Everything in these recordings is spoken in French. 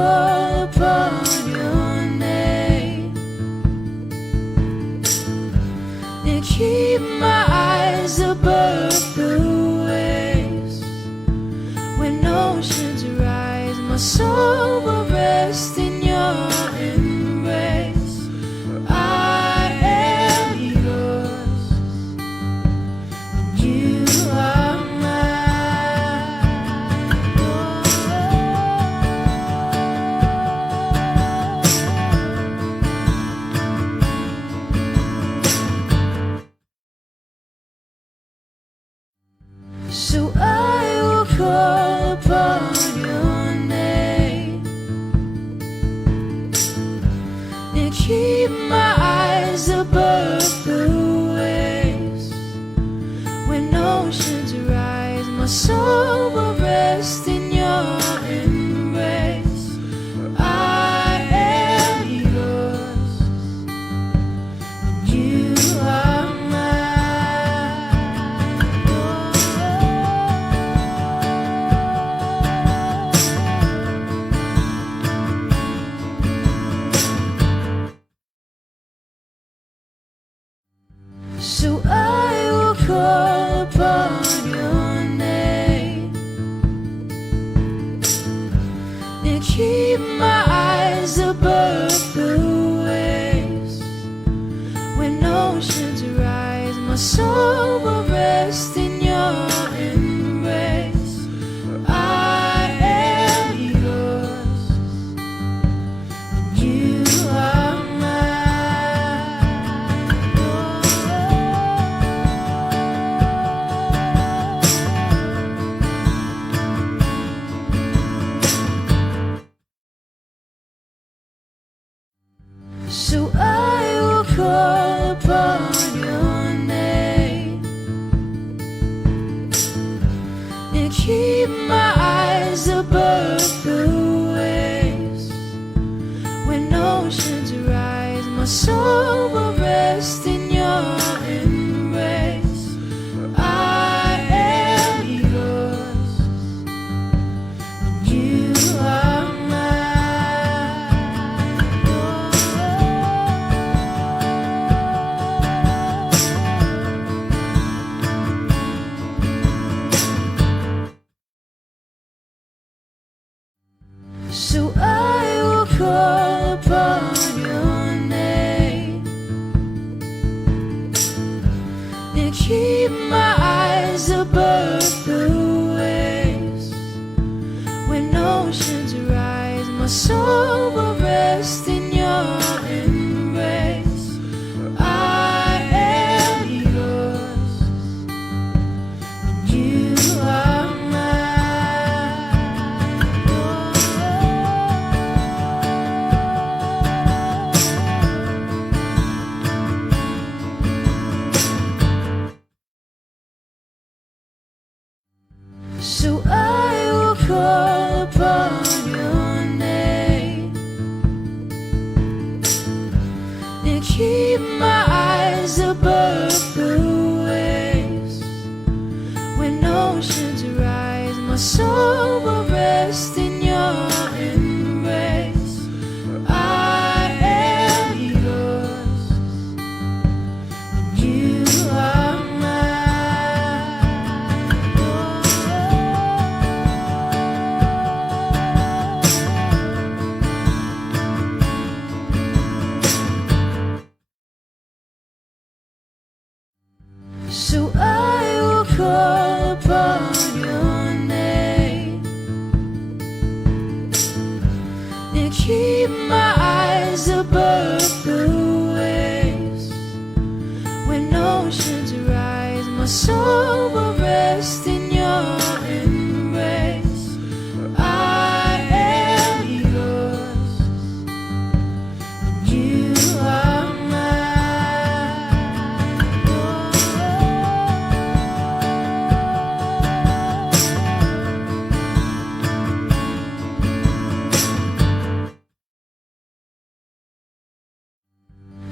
call upon your name and keep my eyes above the waves. When oceans rise, my soul will rest in your embrace. For I am yours, and you are so I will call upon your name and keep my eyes above the waves. When oceans rise, my soul will rest in your embrace. For I am yours, and you are so I will call upon your name and keep my eyes above the waves. When oceans rise, my soul will rest in your embrace. For I am yours, and you are so I will call upon your name and keep my eyes above the waves. When oceans rise, my soul will rest in your embrace. For I am yours, and you are so I will call upon your name and keep my eyes above the waves. When oceans rise, my soul will rest in your embrace. For I am yours, and you are so I will call upon your name and keep my eyes above the waves. When oceans rise, my soul will rest in your embrace. For I am yours, and you are so I will call upon your name and keep my eyes above the waves. When oceans rise, my soul will rest in your embrace. For I am yours, and you are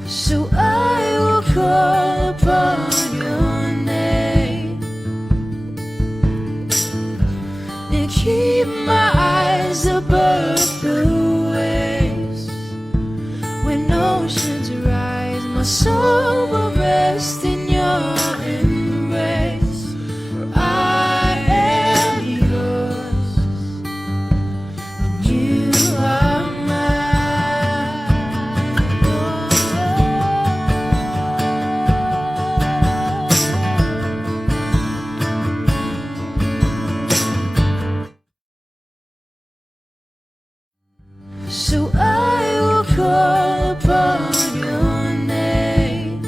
so I will call upon your name and keep my eyes above the soul will rest in your embrace. For I am yours, and you are mine. So I will call upon your name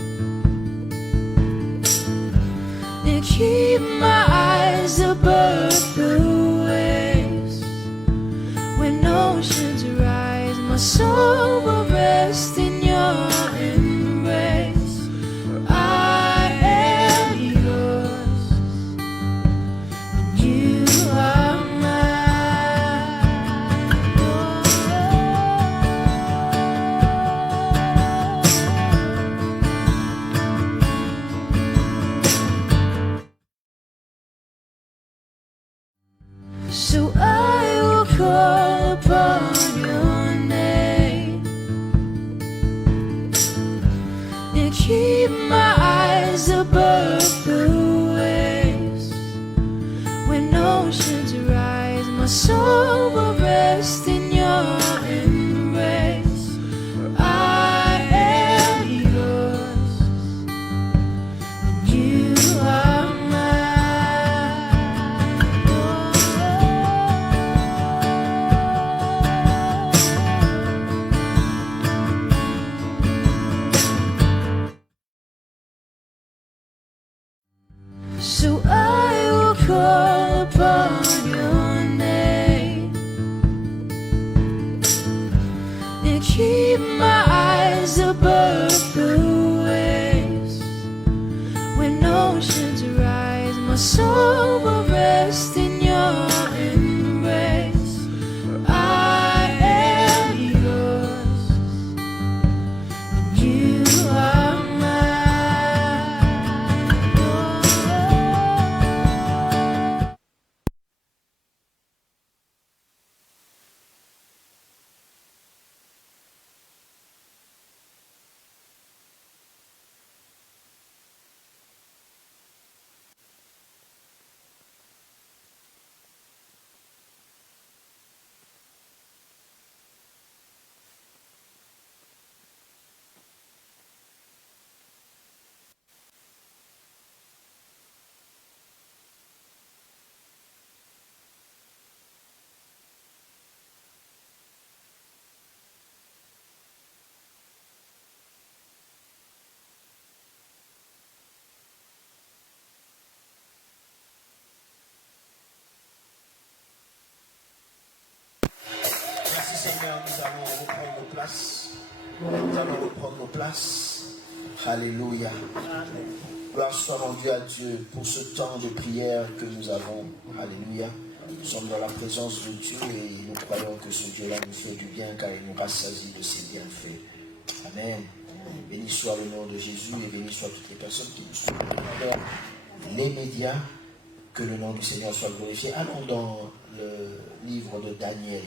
and keep my eyes above the waves. When oceans rise, my soul will rest in your embrace. For I am yours, and you are so I will call upon your name and keep my eyes above the waves. When oceans rise, my soul will rest in your embrace. For I am yours, and you are so I will call upon your name and keep my eyes above the waves. When oceans rise, my soul will rest in your embrace. For I am yours, and you are Merci Seigneur, nous allons reprendre nos places. Nous allons reprendre nos places. Alléluia. Gloire soit rendue à Dieu pour ce temps de prière que nous avons. Alléluia. Nous sommes dans la présence de Dieu et nous croyons que ce Dieu-là nous fait du bien car il nous rassasie de ses bienfaits. Amen. Béni soit le nom de Jésus et béni soit toutes les personnes qui nous suivent à travers les médias. Que le nom du Seigneur soit glorifié. Allons dans le livre de Daniel.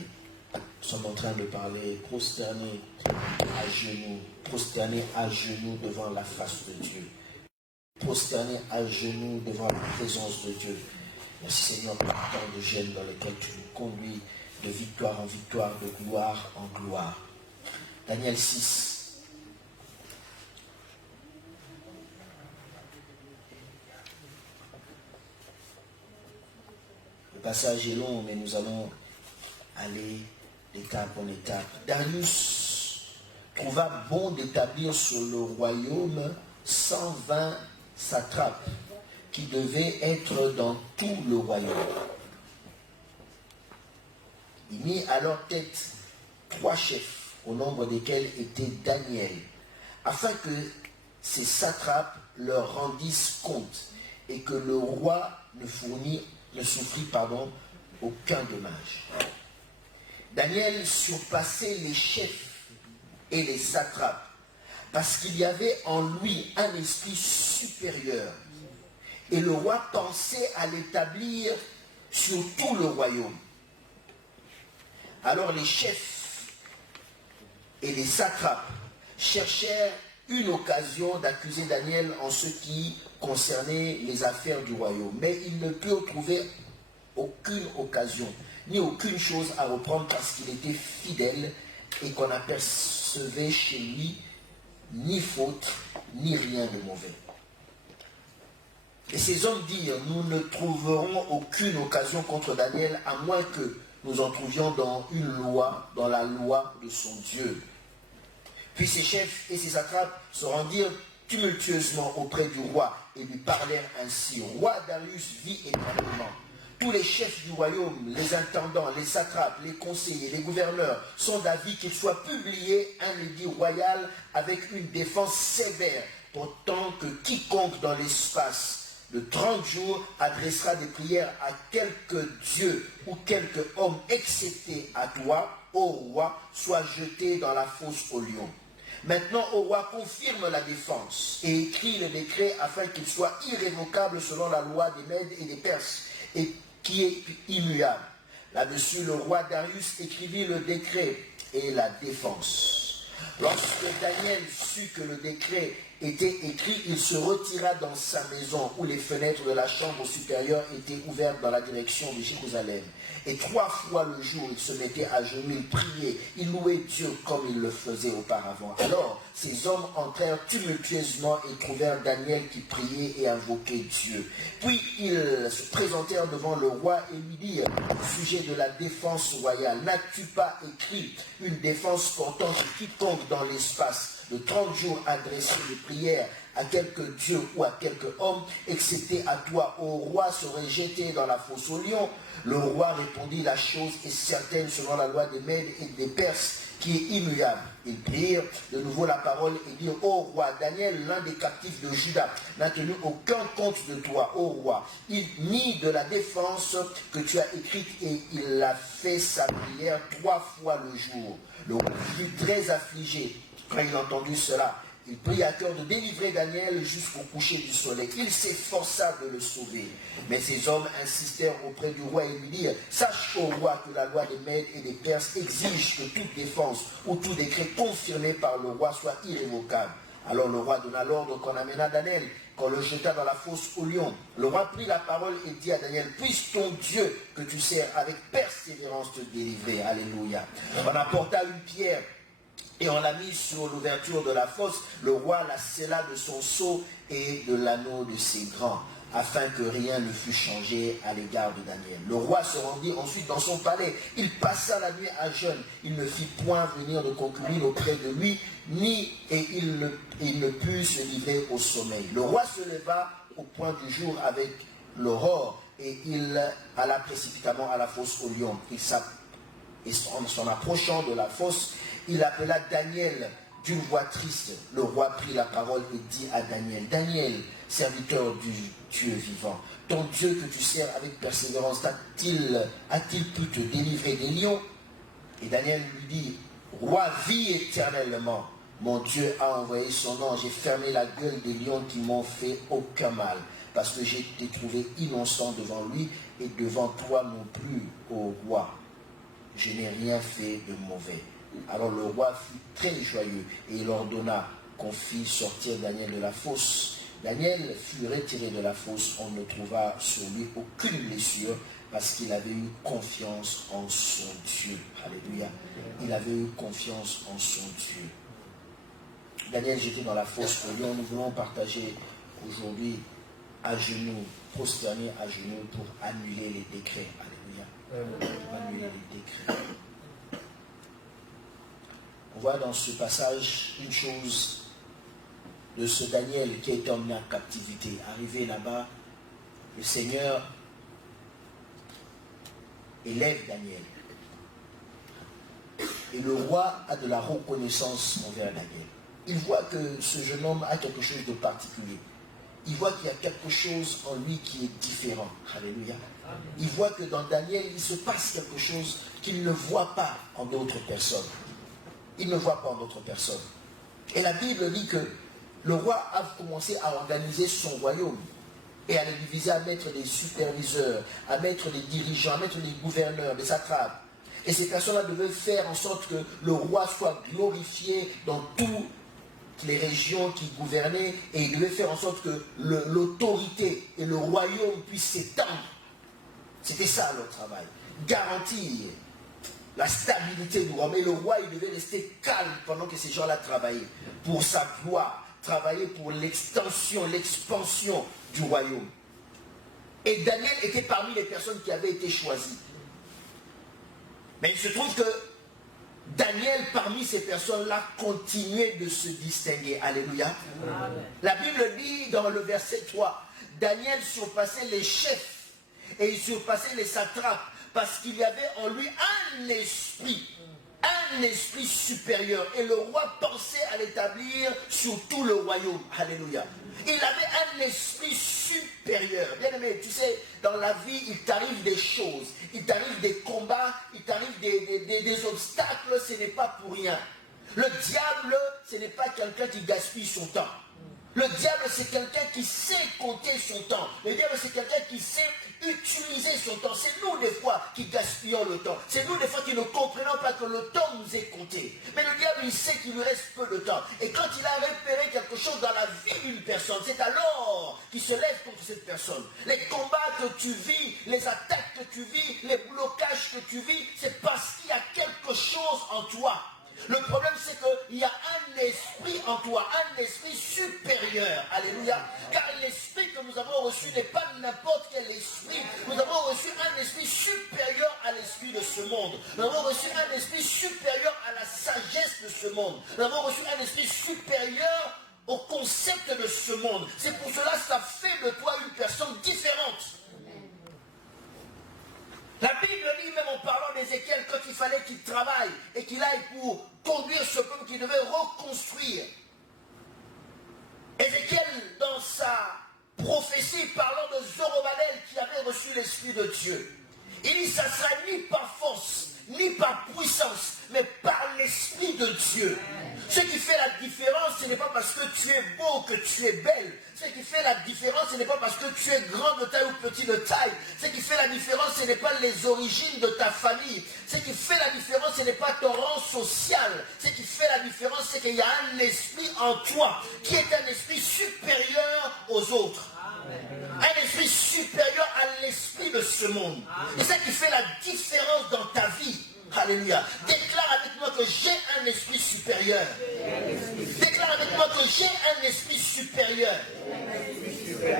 Nous sommes en train de parler prosterné à genoux devant la face de Dieu. Prosterné à genoux devant la présence de Dieu. Merci Seigneur pour le temps de gêne dans lequel tu nous conduis de victoire en victoire, de gloire en gloire. Daniel 6. Le passage est long, mais nous allons aller d'étape en étape. Darius trouva bon d'établir sur le royaume 120 satrapes qui devaient être dans tout le royaume. Il mit à leur tête 3 chefs, au nombre desquels était Daniel, afin que ces satrapes leur rendissent compte et que le roi ne souffrit aucun dommage. Daniel surpassait les chefs et les satrapes parce qu'il y avait en lui un esprit supérieur et le roi pensait à l'établir sur tout le royaume. Alors les chefs et les satrapes cherchèrent une occasion d'accuser Daniel en ce qui concernait les affaires du royaume. Mais il ne put trouver aucune occasion, ni aucune chose à reprendre parce qu'il était fidèle et qu'on n'apercevait chez lui ni faute, ni rien de mauvais. Et ces hommes dirent, nous ne trouverons aucune occasion contre Daniel à moins que nous en trouvions dans une loi, dans la loi de son Dieu. Puis ses chefs et ses satrapes se rendirent tumultueusement auprès du roi et lui parlèrent ainsi. Roi Darius vit éternellement. Tous les chefs du royaume, les intendants, les satrapes, les conseillers, les gouverneurs sont d'avis qu'il soit publié un édit royal avec une défense sévère, pourtant que quiconque dans l'espace de 30 jours adressera des prières à quelque dieu ou quelque homme excepté à toi, ô roi, soit jeté dans la fosse aux lions. Maintenant, ô roi, confirme la défense et écrit le décret afin qu'il soit irrévocable selon la loi des Mèdes et des Perses, et qui est immuable. Là-dessus, le roi Darius écrivit le décret et la défense. Lorsque Daniel sut que le décret était écrit, il se retira dans sa maison où les fenêtres de la chambre supérieure étaient ouvertes dans la direction de Jérusalem. Et 3 fois le jour, il se mettait à genoux, il priait, il louait Dieu comme il le faisait auparavant. Alors, ces hommes entrèrent tumultueusement et trouvèrent Daniel qui priait et invoquait Dieu. Puis ils se présentèrent devant le roi et lui dirent, au sujet de la défense royale, n'as-tu pas écrit une défense portant que quiconque dans l'espace de 30 jours adresser des prières à quelque dieu ou à quelque homme, excepté à toi, ô roi, serait jeté dans la fosse aux lions? Le roi répondit, la chose est certaine selon la loi des Mèdes et des Perses, qui est immuable. Ils prirent de nouveau la parole et dirent, ô roi, Daniel, l'un des captifs de Juda, n'a tenu aucun compte de toi, ô roi, ni de la défense que tu as écrite, et il a fait sa prière 3 fois le jour. Le roi fut très affligé quand il entendit cela. Il prit à cœur de délivrer Daniel jusqu'au coucher du soleil. Il s'efforça de le sauver. Mais ces hommes insistèrent auprès du roi et lui dirent, sache, ô roi, que la loi des Mèdes et des Perses exige que toute défense ou tout décret confirmé par le roi soit irrévocable. Alors le roi donna l'ordre qu'on amena Daniel, qu'on le jeta dans la fosse aux lions. Le roi prit la parole et dit à Daniel, puisse ton Dieu que tu sers avec persévérance te délivrer. Alléluia. On apporta une pierre et on l'a mis sur l'ouverture de la fosse. Le roi la scella de son sceau et de l'anneau de ses grands, afin que rien ne fût changé à l'égard de Daniel. Le roi se rendit ensuite dans son palais. Il passa la nuit à jeûne. Il ne fit point venir de concubine auprès de lui, et il ne put se livrer au sommeil. Le roi se leva au point du jour avec l'aurore, et il alla précipitamment à la fosse aux lions. Et en s'en approchant de la fosse, il appela Daniel d'une voix triste. Le roi prit la parole et dit à Daniel, Daniel, serviteur du Dieu vivant, ton Dieu que tu sers avec persévérance, a-t-il pu te délivrer des lions? Et Daniel lui dit, roi, vis éternellement. Mon Dieu a envoyé son ange et fermé la gueule des lions qui m'ont fait aucun mal, parce que j'ai été trouvé innocent devant lui et devant toi non plus, ô roi. Je n'ai rien fait de mauvais. Alors le roi fut très joyeux et il ordonna qu'on fît sortir Daniel de la fosse. Daniel fut retiré de la fosse, on ne trouva sur lui aucune blessure parce qu'il avait eu confiance en son Dieu. Alléluia. Il avait eu confiance en son Dieu. Daniel jeté dans la fosse aux lions. Nous voulons partager aujourd'hui à genoux, prosterner à genoux pour annuler les décrets. Alléluia. Pour annuler les décrets. On voit dans ce passage une chose de ce Daniel qui a été emmené en captivité. Arrivé là-bas, le Seigneur élève Daniel. Et le roi a de la reconnaissance envers Daniel. Il voit que ce jeune homme a quelque chose de particulier. Il voit qu'il y a quelque chose en lui qui est différent. Alléluia. Il voit que dans Daniel, il se passe quelque chose qu'il ne voit pas en d'autres personnes. Il ne voit pas en d'autres personnes. Et la Bible dit que le roi a commencé à organiser son royaume et à le diviser, à mettre des superviseurs, à mettre des dirigeants, à mettre des gouverneurs, des satrapes. Et ces personnes-là devaient faire en sorte que le roi soit glorifié dans tous les régions qu'il gouvernait, et il devait faire en sorte que l'autorité et le royaume puissent s'étendre. C'était ça leur travail. Garantir la stabilité du royaume. Et le roi, il devait rester calme pendant que ces gens-là travaillaient pour sa gloire, travailler pour l'extension, l'expansion du royaume. Et Daniel était parmi les personnes qui avaient été choisies. Mais il se trouve que Daniel, parmi ces personnes-là, continuait de se distinguer. Alléluia. Amen. La Bible dit dans le verset 3, Daniel surpassait les chefs et il surpassait les satrapes parce qu'il y avait en lui un esprit supérieur. Et le roi pensait à l'établir sur tout le royaume. Alléluia. Il avait un esprit supérieur. Bien aimé, tu sais, dans la vie, il t'arrive des choses. Il t'arrive des combats, il t'arrive des obstacles, ce n'est pas pour rien. Le diable, ce n'est pas quelqu'un qui gaspille son temps. Le diable, c'est quelqu'un qui sait compter son temps. Le diable, c'est quelqu'un qui sait utiliser son temps. C'est nous, des fois, qui gaspillons le temps. C'est nous, des fois, qui ne comprenons pas que le temps nous est compté. Mais le diable, il sait qu'il lui reste peu de temps. Et quand il a repéré quelque chose dans la vie d'une personne, c'est alors qu'il se lève contre cette personne. Les combats que tu vis, les attaques que tu vis, les blocages que tu vis, c'est parce qu'il y a quelque chose en toi. Le problème, c'est qu'il y a un esprit en toi, un esprit supérieur. Alléluia. Car l'esprit que nous avons reçu n'est pas n'importe quel esprit. Nous avons reçu un esprit supérieur à l'esprit de ce monde. Nous avons reçu un esprit supérieur à la sagesse de ce monde. Nous avons reçu un esprit supérieur au concept de ce monde. C'est pour cela que ça fait de toi une personne différente. La Bible dit, même en parlant d'Ézéchiel, quand il fallait qu'il travaille et qu'il aille pour conduire ce peuple qu'il devait reconstruire. Ézéchiel, dans sa prophétie, parlant de Zorobabel qui avait reçu l'Esprit de Dieu, il dit, ça ne sera ni par force, ni par puissance, mais par l'Esprit de Dieu. Ce qui fait la différence, ce n'est pas parce que tu es beau, que tu es belle. Ce qui fait la différence, ce n'est pas parce que tu es grand de taille ou petit de taille. Ce qui fait la différence, ce n'est pas les origines de ta famille. Ce qui fait la différence, ce n'est pas ton rang social. Ce qui fait la différence, c'est qu'il y a un esprit en toi qui est un esprit supérieur aux autres. Un esprit supérieur à l'esprit de ce monde. Et c'est ce qui fait la différence dans ta vie. Alléluia. Déclare avec moi que j'ai un esprit supérieur. Déclare avec moi que j'ai un esprit supérieur.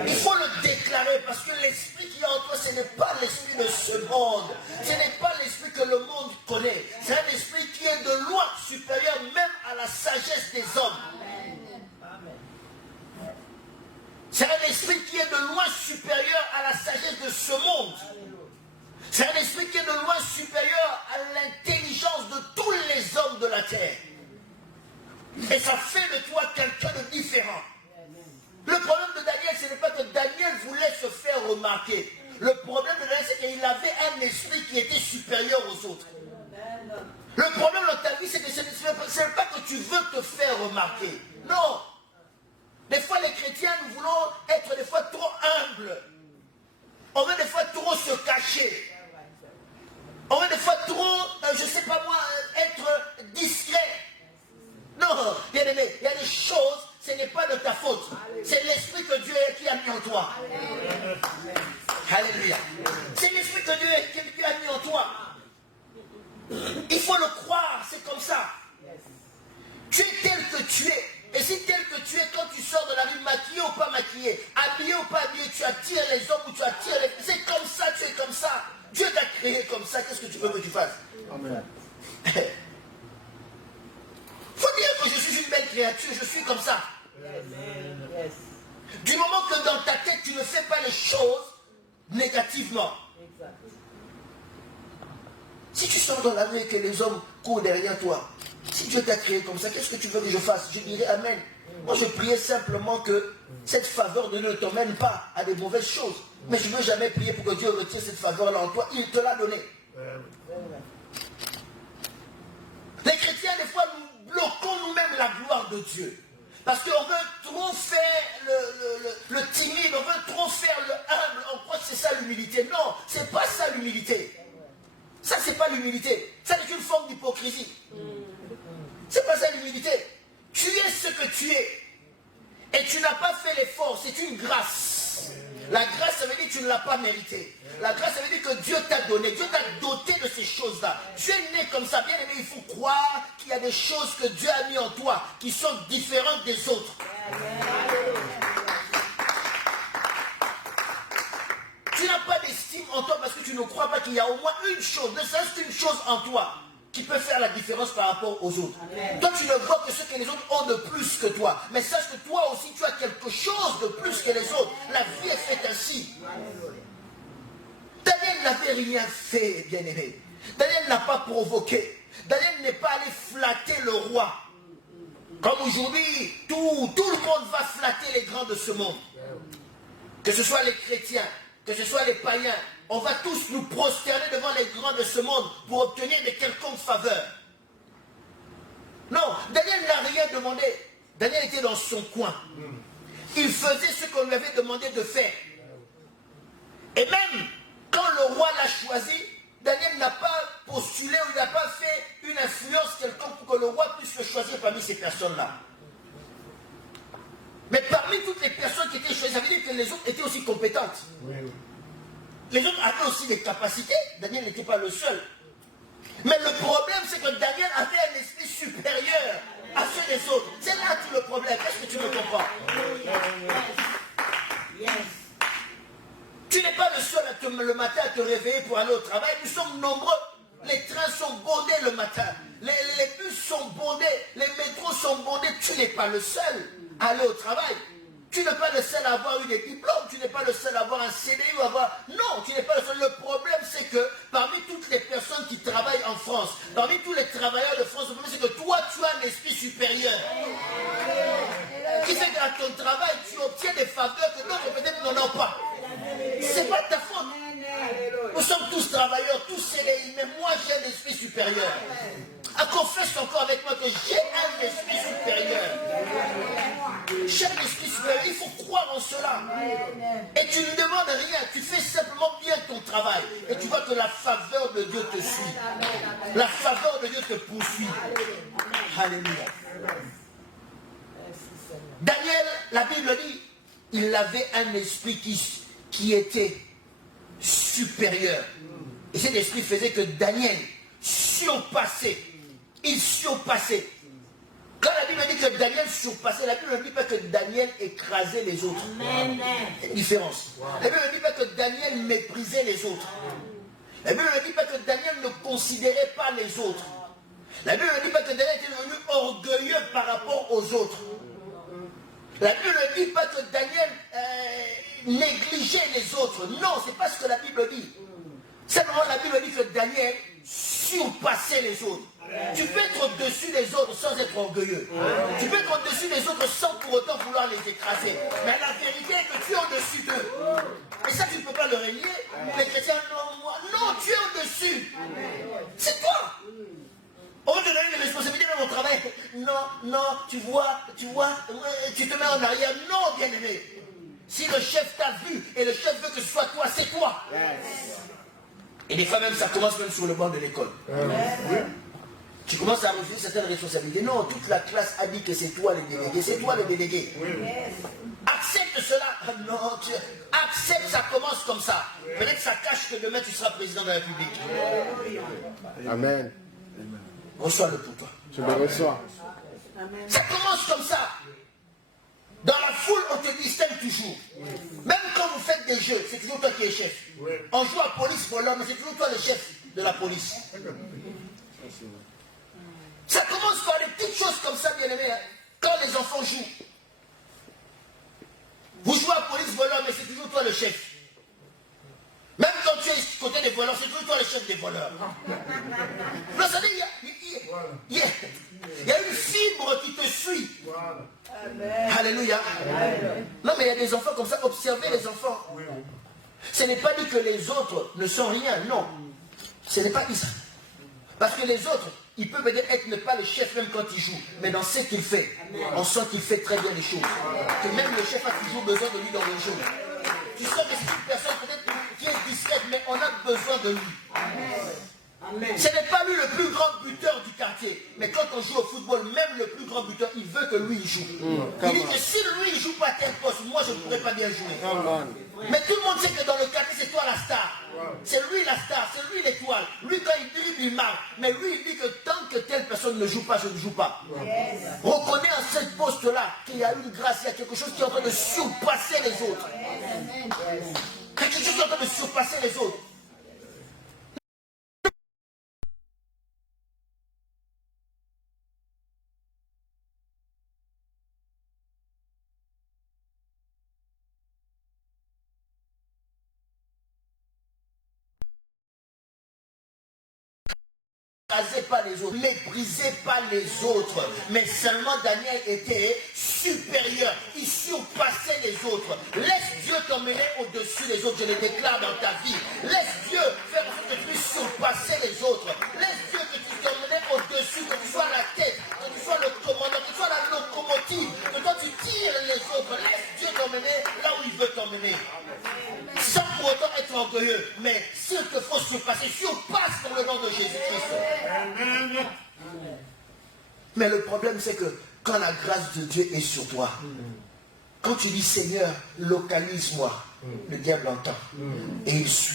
Il faut le déclarer parce que l'esprit qui est en toi, ce n'est pas l'esprit de ce monde. Ce n'est pas l'esprit que le monde connaît. C'est un esprit qui est de loin supérieur même à la sagesse des hommes. C'est un esprit qui est de loin supérieur à la sagesse de ce monde. C'est un esprit qui est de loin supérieur à l'intelligence de tous les hommes de la terre. Et ça fait de toi quelqu'un de différent. Le problème de Daniel, ce n'est pas que Daniel voulait se faire remarquer. Le problème de Daniel, c'est qu'il avait un esprit qui était supérieur aux autres. Le problème dans ta vie, c'est que ce n'est pas que tu veux te faire remarquer. Non. Des fois, les chrétiens, nous voulons être des fois trop humbles. On veut des fois trop se cacher. On veut des fois trop, je ne sais pas moi, être discret. Non, bien aimé, il y a des choses, ce n'est pas de ta faute. C'est l'esprit que Dieu qui a mis en toi. Alléluia. C'est l'esprit que Dieu a mis en toi. Il faut le croire, c'est comme ça. Tu es tel que tu es. Et si tel que tu es, quand tu sors de la rue, maquillé ou pas maquillé, habillé ou pas habillé, tu attires les hommes ou tu attires les... C'est comme ça, tu es comme ça. Dieu t'a créé comme ça, qu'est-ce que tu veux que tu fasses? Amen. Faut dire que je suis une belle créature, je suis comme ça. Yes. Du moment que dans ta tête, tu ne fais pas les choses négativement. Exact. Si tu sors dans la rue et que les hommes courent derrière toi, si Dieu t'a créé comme ça, qu'est-ce que tu veux que je fasse? Je dirais Amen. Moi, je priais simplement que cette faveur de Dieu ne t'emmène pas à des mauvaises choses. Mais je ne veux jamais prier pour que Dieu retire cette faveur-là en toi. Il te l'a donnée. Les chrétiens, des fois, nous bloquons nous-mêmes la gloire de Dieu. Parce qu'on veut trop faire le timide, on veut trop faire le humble. On croit que c'est ça l'humilité. Non, c'est pas ça l'humilité. Ça, c'est pas l'humilité. Ça, c'est une forme d'hypocrisie. C'est pas ça l'humilité. Tu tu es ce que tu es. Et tu n'as pas fait l'effort, c'est une grâce. La grâce, ça veut dire que tu ne l'as pas mérité. La grâce, ça veut dire que Dieu t'a donné. Dieu t'a doté de ces choses-là. Tu es né comme ça. Bien aimé, il faut croire qu'il y a des choses que Dieu a mis en toi qui sont différentes des autres. Tu n'as pas d'estime en toi parce que tu ne crois pas qu'il y a au moins une chose, ne serait-ce qu'une chose en toi qui peut faire la différence par rapport aux autres. Amen. Toi, tu ne vois que ce que les autres ont de plus que toi. Mais sache que toi aussi, tu as quelque chose de plus que les autres. La vie est faite ainsi. Daniel n'avait rien fait, bien-aimé. Daniel n'a pas provoqué. Daniel n'est pas allé flatter le roi. Comme aujourd'hui, tout le monde va flatter les grands de ce monde. Que ce soit les chrétiens, que ce soit les païens. On va tous nous prosterner devant les grands de ce monde pour obtenir de quelconques faveurs. Non, Daniel n'a rien demandé. Daniel était dans son coin. Il faisait ce qu'on lui avait demandé de faire. Et même quand le roi l'a choisi, Daniel n'a pas postulé ou il n'a pas fait une influence quelconque pour que le roi puisse le choisir parmi ces personnes-là. Mais parmi toutes les personnes qui étaient choisies, ça veut dire que les autres étaient aussi compétentes. Oui. Les autres avaient aussi des capacités. Daniel n'était pas le seul. Mais le problème, c'est que Daniel avait un esprit supérieur à ceux des autres. C'est là tout le problème. Est-ce que tu me comprends? Yes. Tu n'es pas le seul le matin à te réveiller pour aller au travail. Nous sommes nombreux. Les trains sont bondés le matin. Les bus sont bondés. Les métros sont bondés. Tu n'es pas le seul à aller au travail. Tu n'es pas le seul à avoir eu des diplômes, tu n'es pas le seul à avoir un CDI ou avoir... Non, tu n'es pas le seul. Le problème, c'est que parmi toutes les personnes qui travaillent en France, parmi tous les travailleurs de France, le problème, c'est que toi, tu as un esprit supérieur. Qui fait qu'à ton travail, tu obtiens des faveurs que d'autres peut-être n'en ont pas. C'est pas ta faute. Nous sommes tous travailleurs, tous CDI, mais moi, j'ai un esprit supérieur. Confesse encore avec moi que j'ai un esprit supérieur. J'ai un esprit supérieur. Il faut croire en cela. Et tu ne demandes rien. Tu fais simplement bien ton travail. Et tu vois que la faveur de Dieu te suit. La faveur de Dieu te poursuit. Alléluia. Daniel, la Bible dit, il avait un esprit qui était supérieur. Et cet esprit faisait que Daniel surpassait. Il surpassait. Quand la Bible dit que Daniel surpassait, la Bible ne dit pas que Daniel écrasait les autres. Amen. Il y a une différence. La Bible ne dit pas que Daniel méprisait les autres. La Bible ne dit pas que Daniel ne considérait pas les autres. La Bible ne dit pas que Daniel était devenu orgueilleux par rapport aux autres. La Bible ne dit pas que Daniel négligeait les autres. Non, c'est pas ce que la Bible dit. Simplement, la Bible dit que Daniel surpassait les autres. Tu peux être au-dessus des autres sans être orgueilleux. Tu peux être au-dessus des autres sans pour autant vouloir les écraser. Mais la vérité est que tu es au-dessus d'eux. Et ça, tu ne peux pas le régner. Les chrétiens, non, moi. Non, tu es au-dessus. C'est toi. On va te donner des responsabilités dans mon travail. Non, tu vois, tu te mets en arrière. Non, bien-aimé. Si le chef t'a vu et le chef veut que ce soit toi, c'est toi. Et des fois même, ça commence même sur le banc de l'école. Oui. Tu commences à refuser certaines responsabilités. Non, toute la classe a dit que c'est toi le délégué. C'est toi le délégué. Oui. Accepte cela. Non, accepte, ça commence comme ça. Peut-être que ça cache que demain tu seras président de la République. Amen. Reçois-le pour toi. Je le reçois. Ça commence comme ça. Dans la foule, on te distingue toujours. Même quand vous faites des jeux, c'est toujours toi qui es chef. On joue à police voleur, mais c'est toujours toi le chef de la police. Ça commence par des petites choses comme ça, bien aimé. Quand les enfants jouent, vous jouez à police voleur, mais c'est toujours toi le chef. Même quand tu es côté des voleurs, c'est toujours toi le chef des voleurs. Non, ça dit, il y a une fibre qui te suit. Alléluia. Non, mais il y a des enfants comme ça. Observez les enfants. Ce n'est pas dit que les autres ne sont rien. Non. Ce n'est pas dit ça. Parce que les autres, il peut peut-être être ne pas le chef même quand il joue. Mais dans ce qu'il fait, on sent qu'il fait très bien les choses. Que même le chef a toujours besoin de lui dans le jeu. Tu sens que c'est une personne peut-être qui est discrète, mais on a besoin de lui. Ce n'est pas lui le plus grand buteur du quartier. Mais quand on joue au football, même le plus grand buteur, il veut que lui il joue. Il dit que si lui il ne joue pas tel poste, moi je ne pourrais pas bien jouer. Mais tout le monde sait que dans le quartier, c'est toi la star. C'est lui la star, c'est lui l'étoile. Lui quand il dribble, il marque. Mais lui il dit que tant que telle personne ne joue pas, je ne joue pas. Reconnais à ce poste-là qu'il y a une grâce, il y a quelque chose qui est en train de surpasser les autres. Quelque chose qui est en train de surpasser les autres. Pas les autres, méprisez pas les autres, mais seulement Daniel était supérieur, il surpassait les autres. Laisse Dieu t'emmener au-dessus des autres, je le déclare dans ta vie. Laisse Dieu faire en sorte que tu puisses surpasser les autres. Laisse Dieu que tu t'emmenes au-dessus, que tu sois la tête, que tu sois le commandant, que tu sois la locomotive, que toi tu tires les autres. Laisse Dieu t'emmener là où il veut t'emmener. Sans pour autant être orgueilleux, mais s'il te faut surpasser, surpasse dans le nom de Jésus-Christ. Mais le problème c'est que quand la grâce de Dieu est sur toi, quand tu dis Seigneur, localise-moi, le diable entend et il suit.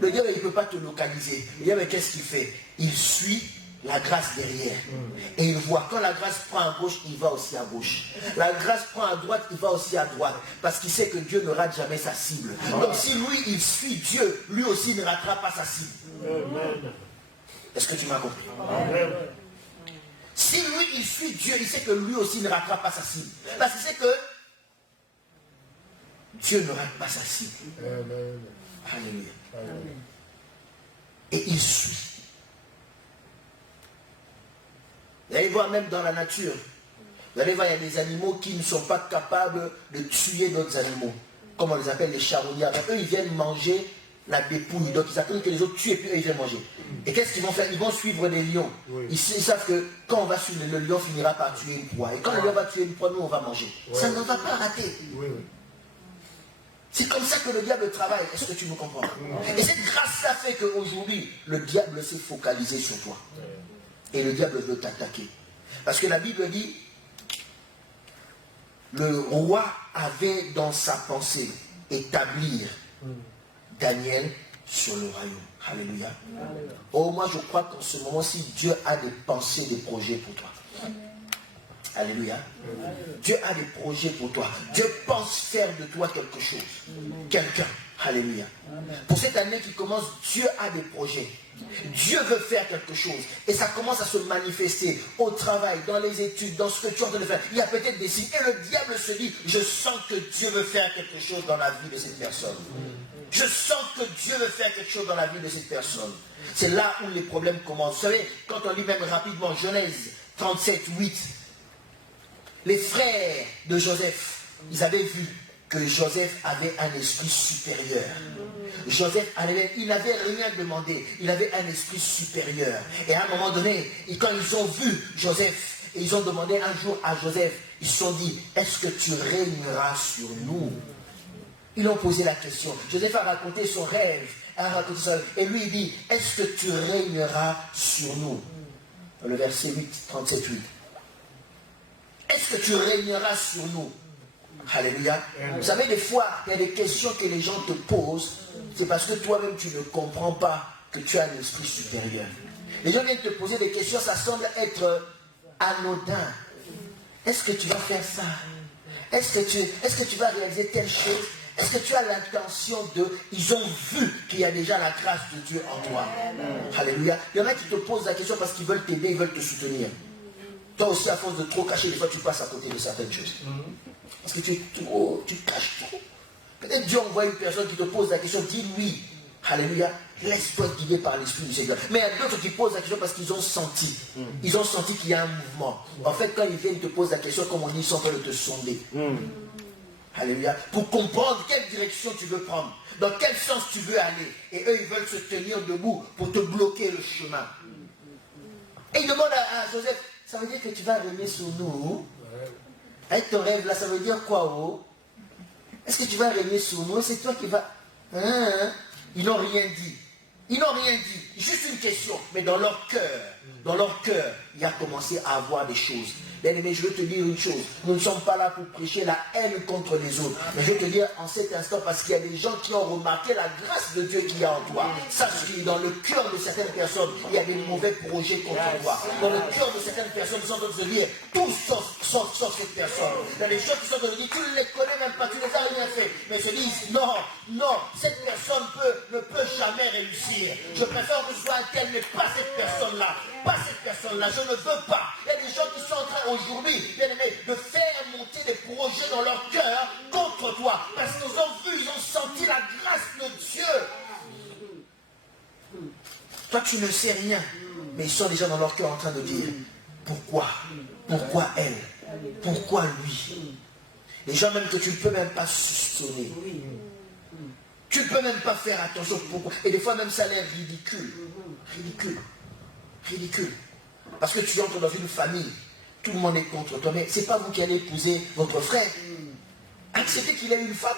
Le diable il ne peut pas te localiser. Le diable qu'est-ce qu'il fait? Il suit la grâce derrière. Et il voit, quand la grâce prend à gauche, il va aussi à gauche. La grâce prend à droite, il va aussi à droite. Parce qu'il sait que Dieu ne rate jamais sa cible. Donc si lui, il suit Dieu, lui aussi ne ratera pas sa cible. Est-ce que tu m'as compris? Si lui, il suit Dieu, il sait que lui aussi ne ratera pas sa cible. Parce qu'il sait que Dieu ne rate pas sa cible. Alléluia. Et il suit. Vous allez voir même dans la nature, vous allez voir, il y a des animaux qui ne sont pas capables de tuer d'autres animaux. Comme on les appelle les charognards. Eux, ils viennent manger la dépouille. Donc ils attendent que les autres tuent et puis eux, ils viennent manger. Et qu'est-ce qu'ils vont faire? Ils vont suivre les lions. Ils savent que quand on va suivre, le lion finira par tuer une proie. Et quand le lion va tuer une proie, nous, on va manger. Ça ne va pas rater. C'est comme ça que le diable travaille. Est-ce que tu me comprends? Et cette grâce-là fait qu'aujourd'hui, le diable s'est focalisé sur toi. Et le diable veut t'attaquer. Parce que la Bible dit, le roi avait dans sa pensée établir Daniel sur le royaume. Alléluia. Oh, moi je crois qu'en ce moment-ci, Dieu a des pensées, des projets pour toi. Alléluia. Dieu a des projets pour toi. Dieu pense faire de toi quelque chose. Quelqu'un. Alléluia. Pour cette année qui commence, Dieu a des projets. Dieu veut faire quelque chose. Et ça commence à se manifester au travail, dans les études, dans ce que tu es en train de faire. Il y a peut-être des signes. Et le diable se dit, je sens que Dieu veut faire quelque chose dans la vie de cette personne. Je sens que Dieu veut faire quelque chose dans la vie de cette personne. C'est là où les problèmes commencent. Vous savez, quand on lit même rapidement Genèse 37, 8, les frères de Joseph, ils avaient vu que Joseph avait un esprit supérieur. Joseph, il n'avait rien demandé. Il avait un esprit supérieur. Et à un moment donné, quand ils ont vu Joseph, et ils ont demandé un jour à Joseph, ils se sont dit, est-ce que tu régneras sur nous? Ils ont posé la question. Joseph a raconté son rêve. Et lui, il dit, est-ce que tu régneras sur nous? Le verset 8, 37, 8. Est-ce que tu régneras sur nous? Alléluia. Vous savez, des fois, il y a des questions que les gens te posent. C'est parce que toi-même, tu ne comprends pas que tu as un esprit supérieur. Les gens viennent te poser des questions, ça semble être anodin. Est-ce que tu vas faire ça? Est-ce que tu vas réaliser telle chose? Est-ce que tu as l'intention de... Ils ont vu qu'il y a déjà la grâce de Dieu en toi. Alléluia. Il y en a qui te posent la question parce qu'ils veulent t'aider, ils veulent te soutenir. Toi aussi, à force de trop cacher, des fois, tu passes à côté de certaines choses. Parce que tu caches trop. Peut-être Dieu envoie une personne qui te pose la question, dis-lui, alléluia, laisse-toi guider par l'Esprit du Seigneur. Mais il y a d'autres qui posent la question parce qu'ils ont senti. Ils ont senti qu'il y a un mouvement. En fait, quand ils viennent te poser la question, comme on dit, ils sont en train de te sonder. Alléluia. Pour comprendre quelle direction tu veux prendre, dans quel sens tu veux aller. Et eux, ils veulent se tenir debout pour te bloquer le chemin. Et ils demandent à Joseph, ça veut dire que tu vas régner sur nous? Avec ton rêve là, ça veut dire quoi? Oh? Est-ce que tu vas régner sur nous? C'est toi qui vas... Ils n'ont rien dit. Ils n'ont rien dit, juste une question. Mais dans leur cœur, il a commencé à avoir des choses. Bien-aimé, je veux te dire une chose. Nous ne sommes pas là pour prêcher la haine contre les autres. Mais je veux te dire en cet instant, parce qu'il y a des gens qui ont remarqué la grâce de Dieu qu'il y a en toi. Sache que dans le cœur de certaines personnes, il y a des mauvais projets contre toi. Dans le cœur de certaines personnes, ils sont en train de se dire, tout sauf cette personne. Il y a des gens qui sont en train de dire, tu ne les connais même pas, tu ne les as rien fait. Mais ils se disent, non, cette personne ne peut jamais réussir. Je préfère que ce soit un tel, mais pas cette personne-là. Pas cette personne-là, je ne veux pas. Il y a des gens qui sont en train aujourd'hui, bien aimé, de faire monter des projets dans leur cœur contre toi. Parce qu'ils ont vu, ils ont senti la grâce de Dieu. Toi, tu ne sais rien. Mais ils sont déjà dans leur cœur en train de dire, pourquoi elle? Pourquoi lui? Les gens même que tu ne peux même pas soupçonner. Tu ne peux même pas faire attention. Pourquoi? Et des fois même ça a l'air ridicule. Ridicule. Parce que tu entres dans une famille, tout le monde est contre toi, mais ce n'est pas vous qui allez épouser votre frère. Acceptez qu'il ait une femme.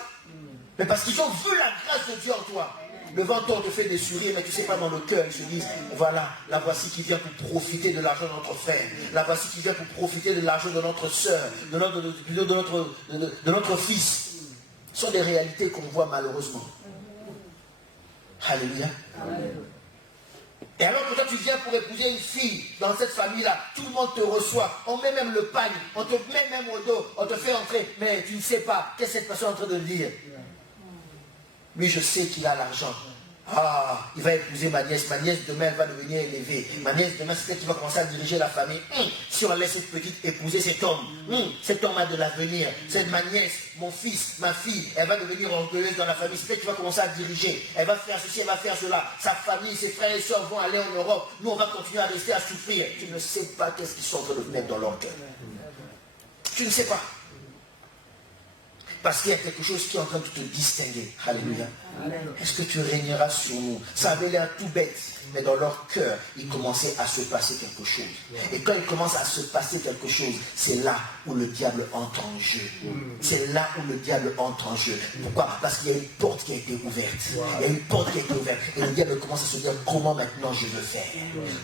Mais parce qu'ils ont vu la grâce de Dieu en toi. Le ventre te fait des sourires, mais tu ne sais pas dans le cœur, ils se disent, voilà, la voici qui vient pour profiter de l'argent de notre frère. La voici qui vient pour profiter de l'argent de notre soeur, de notre fils. Ce sont des réalités qu'on voit malheureusement. Alléluia. Et alors que toi tu viens pour épouser une fille dans cette famille-là, tout le monde te reçoit, on met même le pagne, on te met même au dos, on te fait entrer, mais tu ne sais pas qu'est-ce que cette personne est en train de dire. Lui, je sais qu'il a l'argent. Ah, il va épouser ma nièce demain elle va devenir élevée. Ma nièce demain c'est peut-être qu'il va commencer à diriger la famille. Si on laisse cette petite épouser cet homme a de l'avenir. C'est ma nièce, mon fils, ma fille, elle va devenir orgueilleuse dans la famille. C'est peut-être qu'il va commencer à diriger. Elle va faire ceci, elle va faire cela. Sa famille, ses frères et soeurs vont aller en Europe. Nous on va continuer à rester à souffrir. Tu ne sais pas qu'est-ce qu'ils sont en train de mettre dans leur cœur. Tu ne sais pas. Parce qu'il y a quelque chose qui est en train de te distinguer. Alléluia. Est-ce que tu régneras sur nous? Ça avait l'air tout bête, mais dans leur cœur, il commençait à se passer quelque chose. Et quand il commence à se passer quelque chose, c'est là où le diable entre en jeu. C'est là où le diable entre en jeu. Pourquoi? Parce qu'il y a une porte qui a été ouverte. Il y a une porte qui a été ouverte. Et le diable commence à se dire, comment maintenant je veux faire?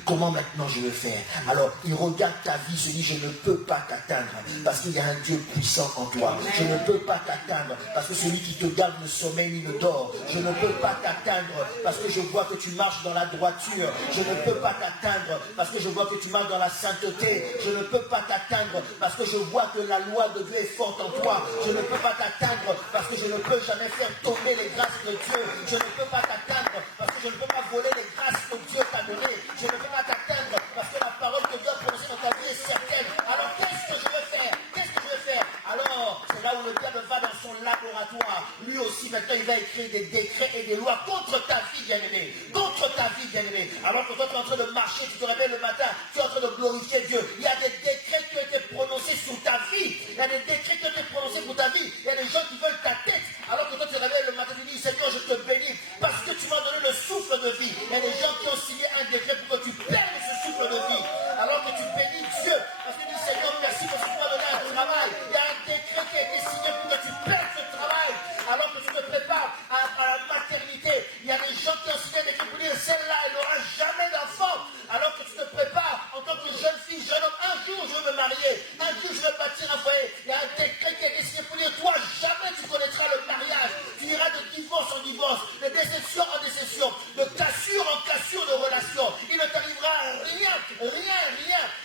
Comment maintenant je veux faire? Alors, il regarde ta vie, il se dit, je ne peux pas t'atteindre. Parce qu'il y a un Dieu puissant en toi. Je ne peux pas t'atteindre. Parce que celui qui te garde ne sommeille ni ne dort. Je ne peux pas t'atteindre parce que je vois que tu marches dans la droiture. Je ne peux pas t'atteindre parce que je vois que tu marches dans la sainteté. Je ne peux pas t'atteindre parce que je vois que la loi de Dieu est forte en toi. Je ne peux pas t'atteindre parce que je ne peux jamais faire tomber les grâces de Dieu. Je ne peux pas t'atteindre parce que je ne peux pas voler les grâces que Dieu t'a données. Je ne peux pas t'atteindre parce que la parole que Dieu a prononcée dans ta vie est certaine. Alors qu'est-ce que je vais faire? Qu'est-ce que je vais faire? Alors c'est là où le diable va dans son laboratoire. Lui aussi maintenant il va écrire des décrets et des lois contre ta vie bien-aimée. Contre ta vie bien-aimée. Alors que toi tu es en train de marcher, tu te réveilles le matin, tu es en train de glorifier Dieu. Il y a des décrets qui ont été prononcés sur ta vie. Il y a des décrets qui ont été prononcés pour ta vie. Il y a des gens qui veulent ta tête. Alors que toi tu te réveilles le matin, tu dis Seigneur je te bénis parce que tu m'as donné le souffle de vie. Il y a des gens qui ont signé un décret pour que tu perdes ce souffle de vie. Alors que tu bénis Dieu parce que tu dis Seigneur merci parce que tu m'as donné un travail. Il y a un décret qui a été signé pour que tu perdes ce travail. Alors que tu te prépares à la maternité, il y a des gens qui ont signé des décrets pour dire celle-là elle n'aura jamais d'enfant. Alors que tu te prépares en tant que jeune fille, jeune homme, un jour je veux me marier, un jour je veux bâtir un foyer. Il y a un décret qui a été signé pour dire toi jamais tu connaîtras le mariage. Tu iras de divorce en divorce, de déception en déception, de cassure en cassure de relation. Il ne t'arrivera rien.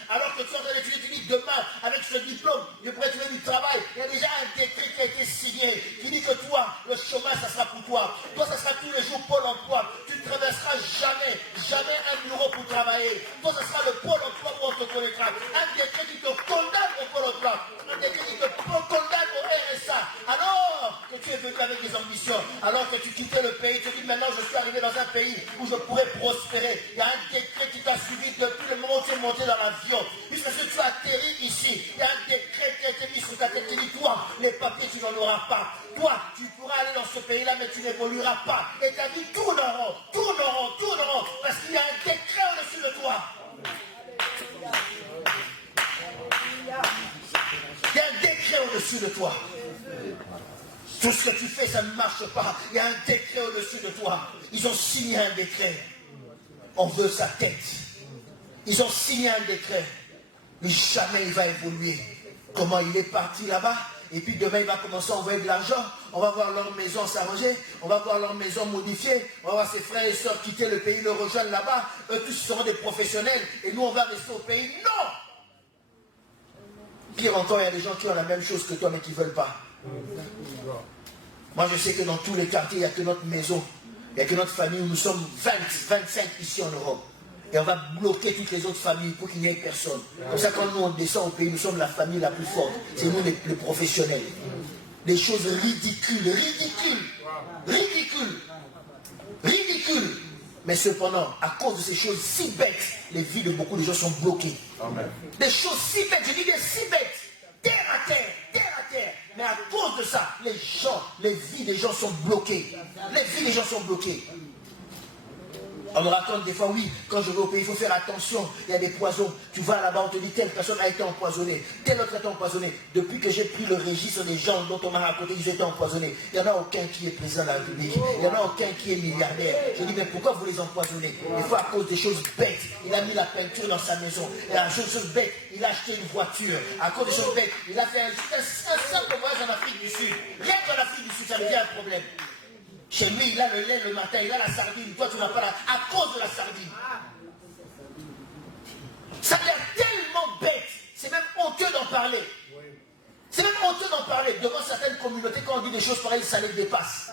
Alors que tu es en train d'étudier, tu dis demain avec ce diplôme, je pourrais trouver du travail. Il y a déjà un décret qui a été signé qui dit que toi, le chômage, ça sera pour toi. Toi, ça sera tous les jours Pôle emploi. Tu ne traverseras jamais un bureau pour travailler. Toi, ça sera le Pôle emploi où on te connaîtra. Un décret qui te condamne au Pôle emploi. Un décret qui te condamne au RSA. Alors que tu es venu avec des ambitions, alors que tu quittais le pays, tu dis maintenant je suis arrivé dans un pays où je pourrais prospérer. Il y a un décret qui t'a suivi depuis le moment où tu es monté dans l'avion. Puisque tu as atterri ici, il y a un décret qui a été mis sur ta tête qui dit toi, les papiers tu n'en auras pas. Toi, tu pourras aller dans ce pays-là, mais tu n'évolueras pas. Et ta vie tourne en rond, parce qu'il y a un décret au-dessus de toi. Il y a un décret au-dessus de toi. Tout ce que tu fais, ça ne marche pas. Il y a un décret au-dessus de toi. Ils ont signé un décret. On veut sa tête. Ils ont signé un décret. Mais jamais il va évoluer. Comment il est parti là-bas? Et puis demain, il va commencer à envoyer de l'argent. On va voir leur maison s'arranger. On va voir leur maison modifiée. On va voir ses frères et sœurs quitter le pays, le rejoindre là-bas. Eux tous seront des professionnels. Et nous, on va rester au pays. Non! Pire encore, il y a des gens qui ont la même chose que toi, mais qui ne veulent pas. Moi, je sais que dans tous les quartiers, il n'y a que notre maison. Il n'y a que notre famille où nous sommes 20, 25 ici en Europe. Et on va bloquer toutes les autres familles pour qu'il n'y ait personne. Comme ça, quand nous, on descend au pays, nous sommes la famille la plus forte. C'est nous les professionnels. Des choses ridicules, ridicules, ridicules, ridicules. Mais cependant, à cause de ces choses si bêtes, les vies de beaucoup de gens sont bloquées. Amen. Des choses si bêtes, je dis des si bêtes. Terre à terre, terre à terre. Mais à cause de ça, les vies des gens sont bloquées. Les vies des gens sont bloquées. On me raconte des fois, oui, quand je vais au pays, il faut faire attention, il y a des poisons. Tu vas là-bas, on te dit, telle personne a été empoisonnée, telle autre a été empoisonnée. Depuis que j'ai pris le registre des gens dont on m'a raconté qu'ils étaient empoisonnés, il n'y en a aucun qui est président de la République, il n'y en a aucun qui est milliardaire. Je dis, mais pourquoi vous les empoisonnez? Des fois, à cause des choses bêtes, il a mis la peinture dans sa maison. Et à cause des choses bêtes, il a acheté une voiture. À cause des choses bêtes, il a fait un simple voyage en Afrique du Sud. Rien qu'en Afrique du Sud, ça devient un problème. Chez lui, il a le lait le matin, il a la sardine. Toi, tu n'as pas la... À cause de la sardine. Ça a l'air tellement bête. C'est même honteux d'en parler. C'est même honteux d'en parler. Devant certaines communautés, quand on dit des choses pareilles, ça les dépasse.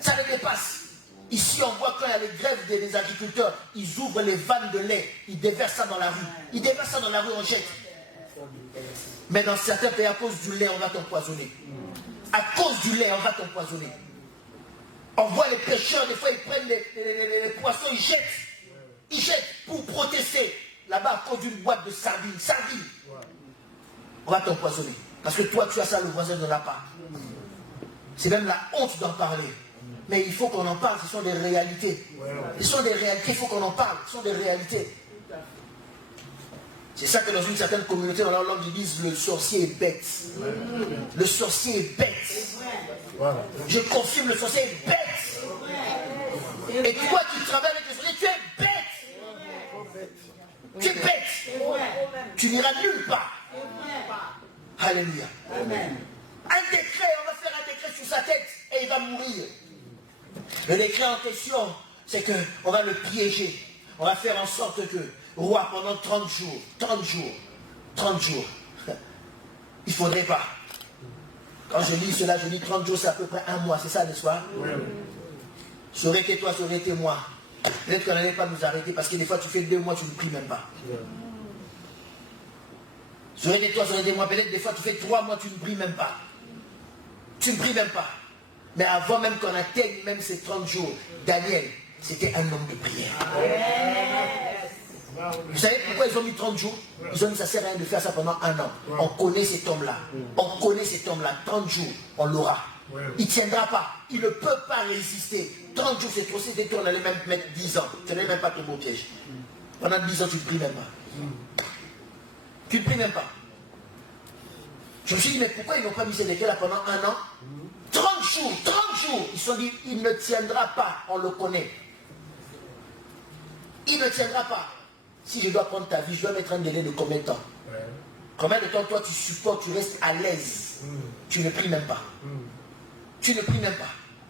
Ça les dépasse. Ici, on voit quand il y a les grèves des agriculteurs, ils ouvrent les vannes de lait, ils déversent ça dans la rue. Ils déversent ça dans la rue, on jette. Mais dans certains pays, à cause du lait, on va t'empoisonner. À cause du lait, on va t'empoisonner. On voit les pêcheurs, des fois ils prennent les poissons, ils jettent. Ils jettent pour protester. Là-bas, à cause d'une boîte de sardines. Sardines. On va t'empoisonner. Parce que toi, tu as ça, le voisin ne l'a pas. C'est même la honte d'en parler. Mais il faut qu'on en parle, ce sont des réalités. Ce sont des réalités, il faut qu'on en parle. Ce sont des réalités. C'est ça que dans une certaine communauté, dans leur langue, ils disent le sorcier est bête. Le sorcier est bête. Je confirme, le sorcier est bête. Et toi qui travailles avec le sorcier, tu es bête. Tu es bête. Tu n'iras nulle part. Alléluia. Un décret, on va faire un décret sur sa tête et il va mourir. Le décret en question, c'est qu'on va le piéger. On va faire en sorte que, roi, pendant 30 jours, il ne faudrait pas. Quand je lis cela, je dis 30 jours, c'est à peu près un mois, c'est ça, n'est-ce pas? Ça aurait été toi, ça aurait été moi. Peut-être qu'on n'allait pas nous arrêter, parce que des fois, tu fais 2 mois, tu ne pries même pas. Ça aurait été toi, ça aurait été moi. Peut-être des fois, tu fais 3 mois, tu ne pries même pas. Tu ne pries même pas. Mais avant même qu'on atteigne même ces 30 jours, Daniel, c'était un homme de prière. Vous savez pourquoi ils ont mis 30 jours? Ils ont dit ça ne sert à rien de faire ça pendant 1 an. On connaît cet homme-là. On connaît cet homme-là. 30 jours, on l'aura. Il ne tiendra pas. Il ne peut pas résister. 30 jours, c'est trop. C'était toi, on allait même mettre 10 ans. Tu n'allais même pas tomber au piège. Pendant 10 ans, tu ne pries même pas. Tu ne pries même pas. Je me suis dit, mais pourquoi ils n'ont pas mis ces décrets-là pendant 1 an? 30 jours. Ils se sont dit, il ne tiendra pas. On le connaît. Il ne tiendra pas. Si je dois prendre ta vie, je dois mettre un délai de combien de temps? Combien de temps toi tu supportes, tu restes à l'aise? Tu ne pries même pas. Tu ne pries même pas.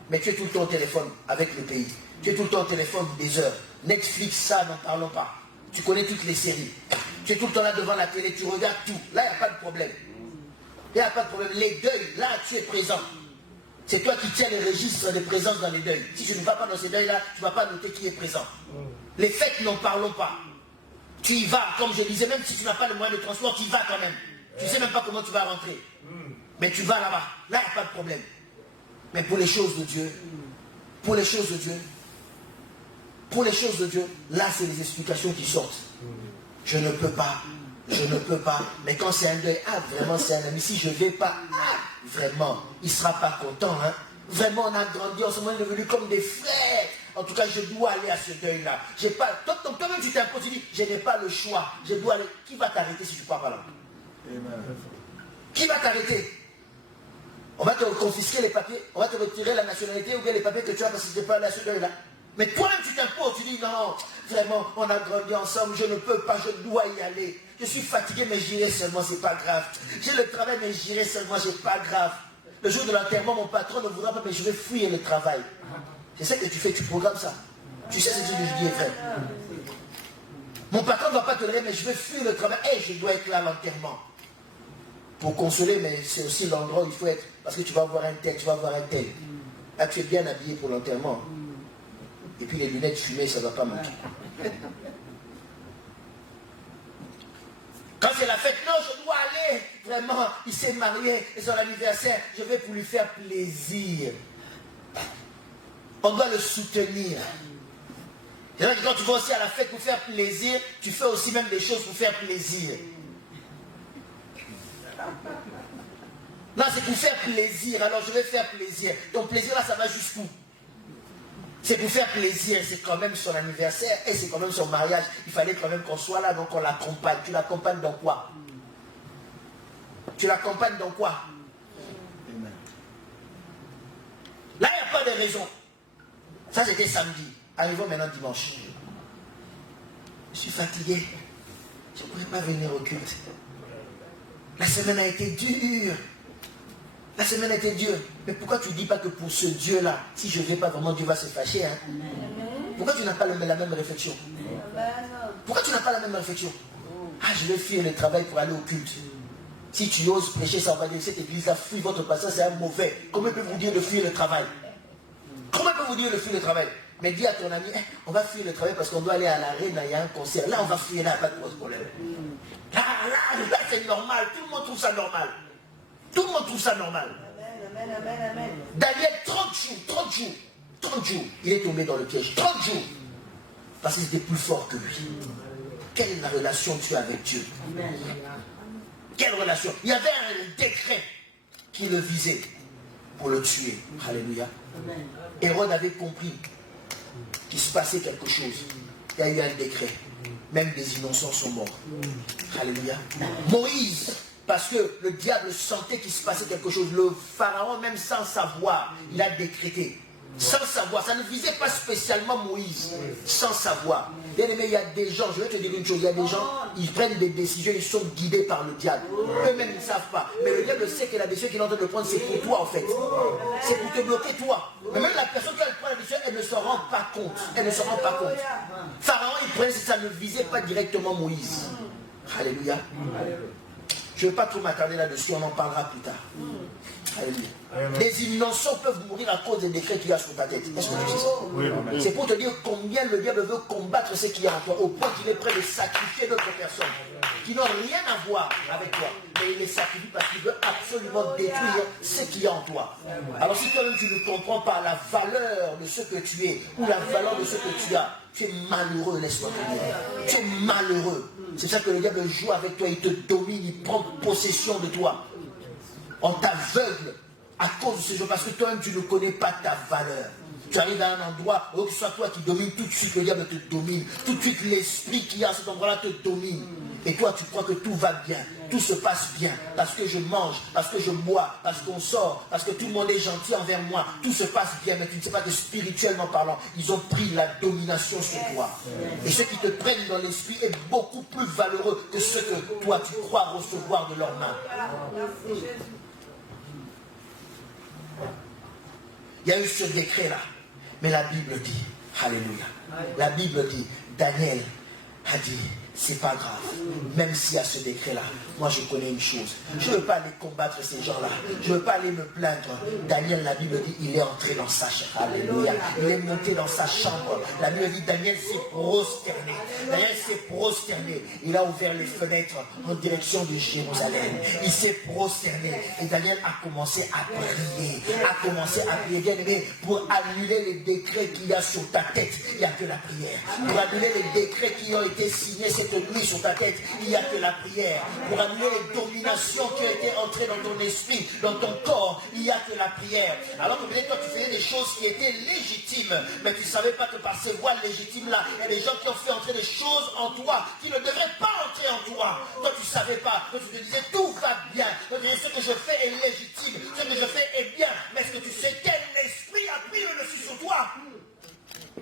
Mais tu es tout le temps au téléphone avec le pays. Tu es tout le temps au téléphone des heures. Netflix, ça, n'en parlons pas. Tu connais toutes les séries. Tu es tout le temps là devant la télé, tu regardes tout. Là, il n'y a pas de problème. Il n'y a pas de problème. Les deuils, là, tu es présent. C'est toi qui tiens les registres de présence dans les deuils. Si tu ne vas pas dans ces deuils-là, tu ne vas pas noter qui est présent. Les fêtes, n'en parlons pas. Tu y vas, comme je disais, même si tu n'as pas le moyen de transport, tu y vas quand même. Tu ne sais même pas comment tu vas rentrer. Mais tu vas là-bas. Là, il n'y a pas de problème. Mais pour les choses de Dieu, là, c'est les explications qui sortent. Je ne peux pas. Mais quand c'est un deuil, vraiment, c'est un ami. Si je ne vais pas, vraiment, il ne sera pas content. Hein. Vraiment, on a grandi, en ce moment, on est devenus comme des frères. En tout cas, je dois aller à ce deuil-là. Toi-même, tu t'imposes, tu dis, je n'ai pas le choix. Je dois aller. Qui va t'arrêter si tu ne pars pas là? Qui va t'arrêter? On va te confisquer les papiers, on va te retirer la nationalité ou bien les papiers que tu as parce que tu n'es pas là, celui-là. Mais toi-même, tu t'imposes, tu dis non, vraiment, on a grandi ensemble, je ne peux pas, je dois y aller. Je suis fatigué, mais j'irai seulement, c'est pas grave. J'ai le travail, mais j'irai seulement, c'est pas grave. Le jour de l'enterrement, mon patron ne voudra pas, mais je vais fuir le travail. C'est ça que tu fais, tu programmes ça. Tu sais ce que je dis, frère. Mon patron ne va pas te dire, mais je vais fuir le travail. Et je dois être là à l'enterrement. Pour consoler, mais c'est aussi l'endroit où il faut être. Parce que tu vas voir un tel, tu vas voir un tel. Là, tu es bien habillé pour l'enterrement. Et puis les lunettes fumées, ça ne va pas manquer. Quand c'est la fête, non, je dois aller. Vraiment, il s'est marié, c'est son anniversaire. Je vais pour lui faire plaisir. On doit le soutenir. C'est vrai que quand tu vas aussi à la fête pour faire plaisir, tu fais aussi même des choses pour faire plaisir. Non, c'est pour faire plaisir, alors je vais faire plaisir. Ton plaisir là, ça va jusqu'où? C'est pour faire plaisir, c'est quand même son anniversaire et c'est quand même son mariage. Il fallait quand même qu'on soit là, donc on l'accompagne. Tu l'accompagnes dans quoi? Tu l'accompagnes dans quoi? Là, il n'y a pas de raison. Ça, c'était samedi. Arrivons maintenant dimanche. Je suis fatigué. Je ne pourrais pas venir au culte. La semaine a été dure. La semaine a été dure. Mais pourquoi tu ne dis pas que pour ce Dieu-là, si je ne viens pas vraiment, Dieu va se fâcher, hein? Pourquoi tu n'as pas la même réflexion? Pourquoi tu n'as pas la même réflexion? Ah, je vais fuir le travail pour aller au culte. Si tu oses prêcher ça, on va dire, cette église-là fuit votre pasteur, c'est un mauvais. Comment peut vous dire de fuir le travail? Comment peut vous dire de fuir le travail? Mais dis à ton ami, on va fuir le travail parce qu'on doit aller à l'arène, il y a un concert. Là, on va fuir, là, pas de problème. Là, c'est normal. Tout le monde trouve ça normal. Tout le monde trouve ça normal. Amen, amen, amen. Daniel, 30 jours, il est tombé dans le piège. 30 jours. Parce qu'il était plus fort que lui. Quelle est la relation tu as avec Dieu? Quelle relation? Il y avait un décret qui le visait pour le tuer. Alléluia. Hérode avait compris qu'il se passait quelque chose. Il y a eu un décret. Même des innocents sont morts. Alléluia. Moïse, parce que le diable sentait qu'il se passait quelque chose. Le pharaon, même sans savoir, il a décrété. Sans savoir, ça ne visait pas spécialement Moïse. Sans savoir. Bien aimé, il y a des gens, je vais te dire une chose, il y a des gens, ils prennent des décisions, ils sont guidés par le diable. Eux-mêmes, ils ne savent pas. Mais le diable sait que la décision qu'il est en train de prendre, c'est pour toi en fait. C'est pour te bloquer toi. Mais même la personne qui prend la décision, elle ne se rend pas compte. Elle ne se rend pas compte. Pharaon, il prenait, ça ne visait pas directement Moïse. Alléluia. Je ne vais pas trop m'attarder là-dessus, on en parlera plus tard. Alléluia. Les innocents peuvent mourir à cause des décrets qu'il y a sur ta tête. Est-ce que tu sais ça? Oui, c'est pour te dire combien le diable veut combattre ce qu'il y a en toi, au point qu'il est prêt de sacrifier d'autres personnes qui n'ont rien à voir avec toi. Mais il les sacrifie parce qu'il veut absolument détruire ce qu'il y a en toi. Alors si toi-même tu ne comprends pas la valeur de ce que tu es, ou la valeur de ce que tu as, tu es malheureux, laisse-moi te dire. Tu es malheureux. C'est ça que le diable joue avec toi, il te domine, il prend possession de toi. On t'aveugle à cause de ce jeu, parce que toi-même tu ne connais pas ta valeur. Tu arrives à un endroit où que ce soit toi qui domine, tout de suite le diable te domine. Tout de suite l'esprit qui est à cet endroit-là te domine. Et toi tu crois que tout va bien, tout se passe bien, parce que je mange, parce que je bois, parce qu'on sort, parce que tout le monde est gentil envers moi, tout se passe bien, mais tu ne sais pas que spirituellement parlant, ils ont pris la domination sur toi. Et ce qui te prennent dans l'esprit est beaucoup plus valeureux que ce que toi tu crois recevoir de leurs mains. Il y a eu ce décret là, mais la Bible dit, alléluia, la Bible dit, Daniel a dit, c'est pas grave, même s'il y a ce décret-là, moi je connais une chose, je ne veux pas aller combattre ces gens-là, je ne veux pas aller me plaindre. Daniel, la Bible dit, il est entré dans sa chambre, alléluia, il est monté dans sa chambre. La Bible dit, Daniel s'est prosterné, Daniel s'est prosterné, il a ouvert les fenêtres en direction de Jérusalem, il s'est prosterné, et Daniel a commencé à prier, bien aimé, pour annuler les décrets qu'il y a sur ta tête, il n'y a que la prière, pour annuler les décrets qui ont été signés cette nuit sur ta tête, il n'y a que la prière. Pour annuler les dominations qui ont été entrées dans ton esprit, dans ton corps, il n'y a que la prière. Alors que peut-être toi tu faisais des choses qui étaient légitimes, mais tu ne savais pas que par ces voies légitimes-là, il y a des gens qui ont fait entrer des choses en toi qui ne devraient pas entré en toi. Toi, tu ne savais pas. Toi, tu te disais, tout va bien. Toi, tu disais, ce que je fais est légitime. Ce que je fais est bien. Mais est-ce que tu sais quel esprit a pris le dessus sur toi?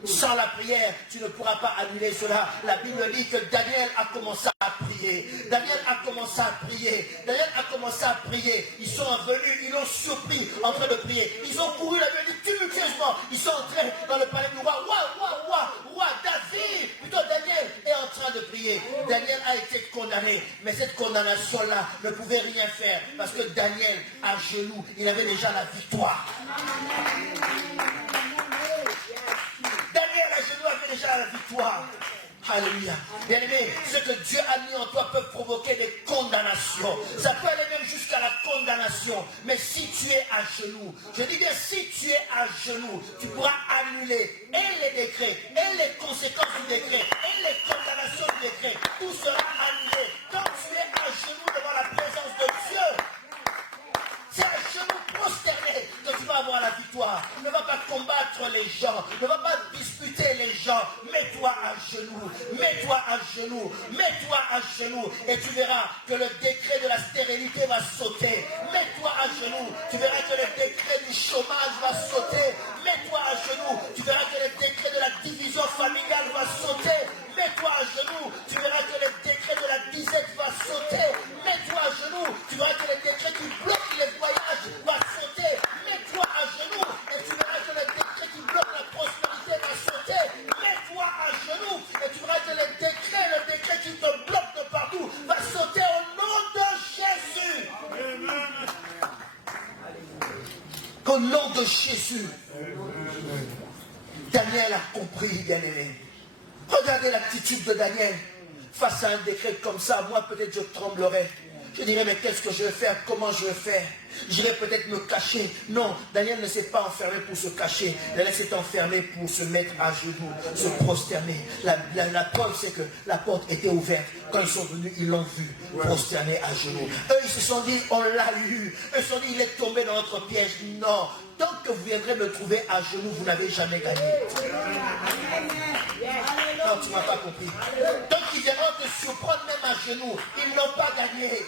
Sans la prière, tu ne pourras pas annuler cela. La Bible dit que Daniel a commencé à prier. Daniel a commencé à prier. Daniel a commencé à prier. Ils sont venus, ils l'ont surpris en train de prier. Ils ont couru la Bible dit tumultueusement. Ils sont entrés dans le palais du roi. Roi David. Plutôt Daniel est en train de prier. Daniel a été condamné. Mais cette condamnation-là ne pouvait rien faire. Parce que Daniel, à genoux, il avait déjà la victoire. Daniel à genoux avait déjà la victoire. Alléluia. Bien aimé, ce que Dieu a mis en toi peut provoquer des condamnations. Ça peut aller même jusqu'à la condamnation. Mais si tu es à genoux, je dis bien si tu es à genoux, tu pourras annuler et les décrets, et les conséquences du décret, et les condamnations du décret. Tout sera annulé. Quand tu es à genoux devant la présence de Dieu, c'est à genoux prosterné que tu vas avoir la victoire. Ne va pas combattre les gens. Ne va pas disputer les gens. Mets-toi à genoux. Mets-toi à genoux. Mets-toi à genoux. Et tu verras que le décret de la stérilité va sauter. Mets-toi à genoux. Tu verras que le décret du chômage va sauter. Mets-toi à genoux. Tu verras que le décret de la division familiale va sauter. Mets-toi à genoux. Tu verras que le décret de la disette va sauter. Mets-toi à genoux. Tu verras que le décret qui bloque les voyages va sauter. Mets-toi à genoux. Et tu verras que le décret qui bloque la prospérité va sauter. Mets-toi à genoux. Et tu verras que le décret qui te bloque de partout va sauter au nom de Jésus. Au nom de Jésus. Daniel a compris, bien-aimé. Regardez l'attitude de Daniel face à un décret comme ça. Moi, peut-être je tremblerais. Je dirais, mais qu'est-ce que je vais faire? Comment je vais faire? J'irai peut-être me cacher. Non, Daniel ne s'est pas enfermé pour se cacher. Daniel s'est enfermé pour se mettre à genoux, se prosterner. La preuve, c'est que la porte était ouverte. Quand ils sont venus, ils l'ont vu prosterner à genoux. Eux, ils se sont dit, on l'a eu. Eux, ils se sont dit, il est tombé dans notre piège. Non, tant que vous viendrez me trouver à genoux, vous n'avez jamais gagné. Non, tu ne m'as pas compris. Donc ils viendront te surprendre même à genoux. Ils n'ont pas gagné.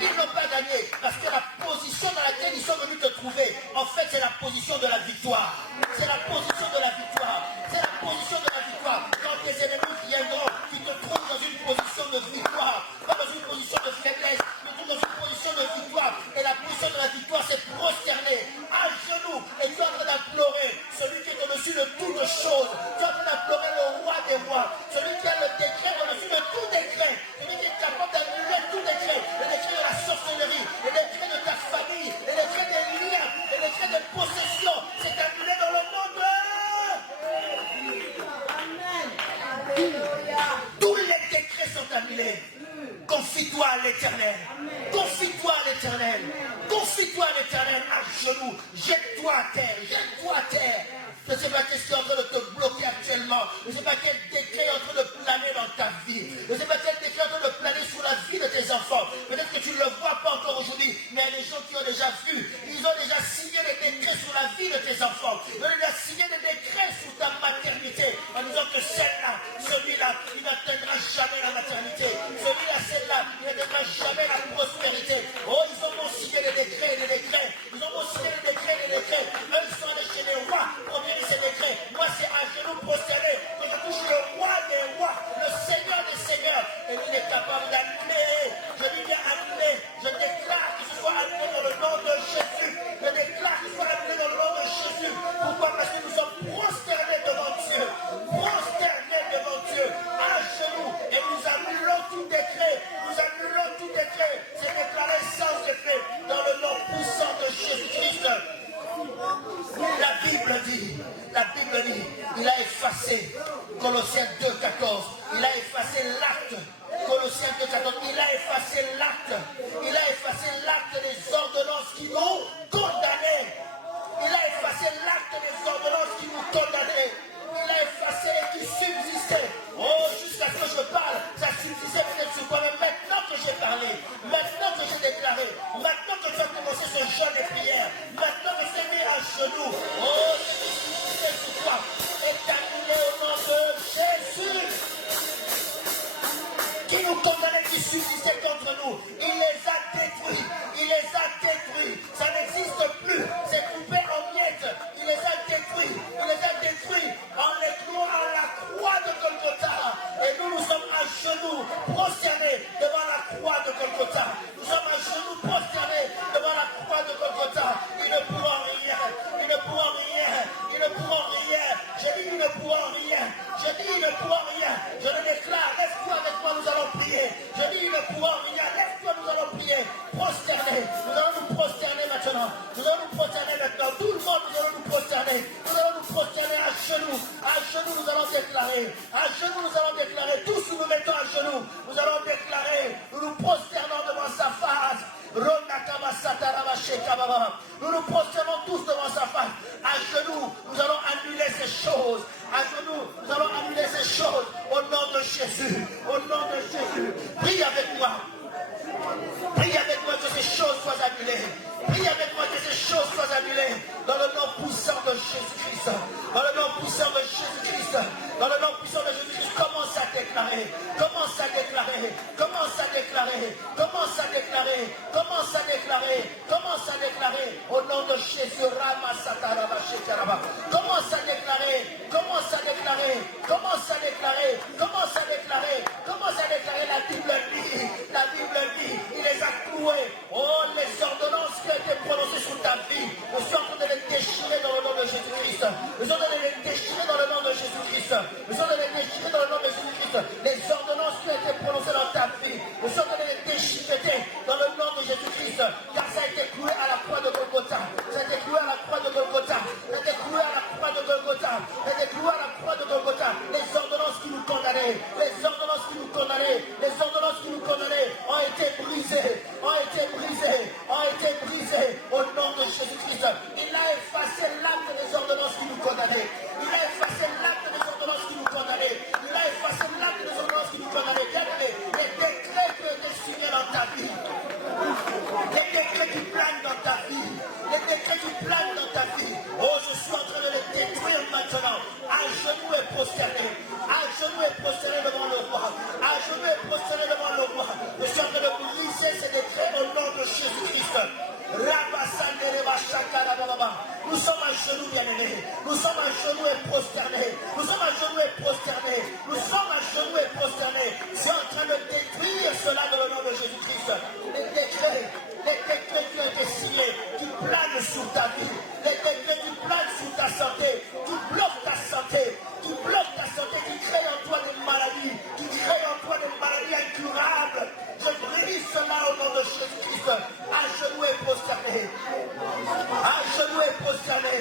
Ils n'ont pas gagné. Parce que la position dans laquelle ils sont venus te trouver, en fait, c'est la position de la victoire. C'est la position de la victoire. C'est la position de la victoire. Quand tes ennemis viendront, tu te trouves dans une position de victoire. Pas dans une position de faiblesse, mais dans une position de victoire. Et la position de la victoire, c'est prosterner à genoux. Et tu es en train d'implorer celui qui est au-dessus de toutes choses. Tu es en train d'implorer le roi des rois. Celui qui a le décret au-dessus de tout décret. Celui qui est capable d'annuler tout décret. Le décret de la sorcellerie, le décret de ta famille, le décret des liens, le décret des possessions. C'est annulé dans le monde. Tous les décrets sont annulés. Confie-toi à l'Éternel. Confie-toi à l'Éternel. Confie-toi à l'Éternel à genoux. Jette-toi à terre. Jette-toi à terre. Je ne sais pas qu'est-ce qui est en train de te bloquer actuellement. Je ne sais pas quel décret est en train de planer dans ta vie. Je ne sais pas quel décret est en train de planer sur la vie de tes enfants. Peut-être que tu ne le vois pas encore aujourd'hui, mais il y a des gens qui ont déjà vu. Ils ont déjà signé des décrets sur la vie de tes enfants. Ils ont déjà signé des décrets sur ta maternité en disant que celle-là, celui-là, il n'atteindra jamais la maternité. Celui-là, celle-là, il n'atteindra jamais la prospérité. Oh, ils ont beau signer des décrets et des décrets. Ils ont beau signer des décrets et des décrets. Eux, ils sont allés chez les rois pour bien ces décrets. Moi, c'est à genoux prosterné que je touche le roi des rois, le Seigneur des seigneurs. Et il est capable d'annuler. Je dis bien annuler. Je déclare que ce soit annulé dans le nom de Jésus. Je déclare que ce soit annulé dans le nom de Jésus. Pourquoi? Parce que nous sommes prosternés devant Dieu. Prosternés devant Dieu. À genoux. Et nous annulons tout décret. Nous annulons tout décret. C'est déclaré sans effet dans le nom puissant de Jésus-Christ. La Bible dit, il a effacé, Colossiens 2,14, il a effacé l'acte, Colossiens 2,14, il a effacé l'acte des ordonnances qui nous condamnaient. Il a effacé l'acte des ordonnances qui nous condamnaient. Il a effacé et qui subsistait. Oh, jusqu'à ce que je parle, ça subsistait peut-être sur toi, mais maintenant que j'ai parlé, maintenant que j'ai déclaré, maintenant que tu as commencé ce jeûne et prière, maintenant que c'est mis à genoux, oh, c'est sur toi, est annulé au nom de Jésus, qui nous condamne courant, Viens, lève-toi, nous allons prier. Prosterner. Nous allons nous prosterner maintenant. Nous allons nous prosterner maintenant. Tout le monde, nous allons nous prosterner. Nous allons nous prosterner à genoux. À genoux, nous allons déclarer. À genoux, nous allons déclarer. Tous nous nous mettons à genoux. Nous allons déclarer. Nous nous prosternons devant sa face. Nous nous prosternons tous devant sa face. À genoux, nous allons annuler ces choses. À genoux, nous allons annuler ces choses. Au nom de Jésus. Au nom de Jésus. Prie avec moi. Prie avec moi que ces choses soient annulées. Prie avec moi que ces choses soient annulées. Dans le nom puissant de Jésus-Christ. Dans le nom puissant de Jésus-Christ. Dans le nom puissant de Jésus-Christ. Commence à déclarer. Commence à déclarer. Commence à déclarer. Commence à déclarer. Commence à déclarer. Commence à déclarer. Au nom de Jésus. Commence à déclarer. Commence à déclarer. Commence à déclarer. Commence à déclarer. Commence à déclarer. La Bible dit. La Bible dit. Il les a cloués. Oh, les ordonnances qui ont été prononcées sur ta vie. Nous sommes en train de les déchirer dans le nom de Jésus-Christ. Nous sommes en train de les déchirer dans le nom de Jésus-Christ. Nous sommes en train de les déchirer dans le nom de Jésus-Christ. Les ordonnances qui ont été prononcées dans ta vie. Nous sommes en train de les déchirer dans le nom de Jésus-Christ. Car ça a été cloué à la croix de Golgotha. Ça a été cloué à la croix de Golgotha. Ça a été cloué à la croix de Golgotha. Ça a été cloué à la croix de Golgotha. Les ordonnances qui nous condamnaient. Les ordonnances qui nous condamnaient. Les ordonnances qui nous condamnaient ont été brisées. Ont été brisées. Ont été brisées. Au nom de Jésus-Christ. Il a effacé l'acte des ordonnances qui nous condamnaient. Il a effacé l'acte des ordonnances qui nous condamnaient. Il a effacé l'acte des ordonnances qui nous condamnaient. Regardez les décrets qui ont été signés dans ta vie. Les décrets qui planent dans ta vie. Les décrets qui planent dans ta vie. Oh, je suis en train de les détruire maintenant. À genoux et prosterné. À genoux et prosterné devant le roi. À genoux et prosterné devant le roi. Je suis en train de briser ces décrets au nom de Jésus-Christ. Nous sommes à genoux, bien-aimés. Nous sommes à genoux et prosternés. Nous sommes à genoux et prosternés. Nous sommes à genoux et prosternés. Je suis en train de détruire cela dans le nom de Jésus-Christ. Les décrets qui ont été signés, qui planent sur ta vie. Les décrets qui planent sur ta santé, qui bloquent ta santé, qui bloquent ta santé, qui créent en toi des maladies, qui créent en toi des maladies incurables. Je brise cela au nom de Jésus-Christ. À genoux et prosterné. À genoux et prosterné.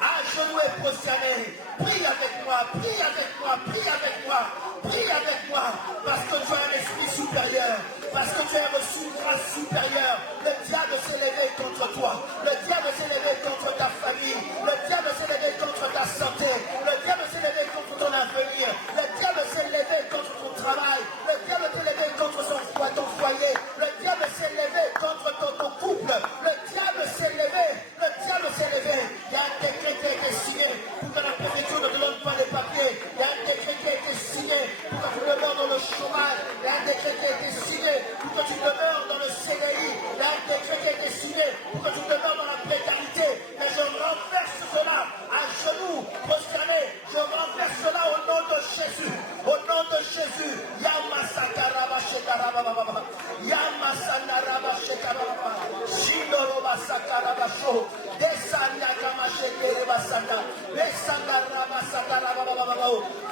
À genoux et prosterné. Prie avec moi, prie avec moi, prie avec moi, prie avec moi. Parce que tu as un esprit supérieur. Parce que tu as reçu une grâce supérieure. Le diable s'est levé contre toi. Le diable s'est levé contre ta famille. Le diable s'est levé contre ta santé. Le diable s'est levé contre ton avenir. Le diable s'est levé contre ton travail. Le diable s'est levé contre ton foyer. Le diable s'est levé contre ton couple. Le diable s'est levé. Le diable s'est levé. Il y a un décret qui a été signé pour que la préfecture ne te donne pas de papiers. Il y a un décret qui a été signé pour que tu demeures dans le chômage. Il y a un décret qui a été signé pour que tu demeures dans le CDI. Il y a un décret qui a été signé pour que tu demeures dans la précarité. Mais je renverse cela à genoux, prosterné. Je renverse cela au nom de Jésus. Au nom de Jésus. Yamasakaraba shekarababa. Yamasanaraba shekarababa. Shindoroba sakaraba sho. Desanyakama shekerebasanda. Desangaraba sakarababa.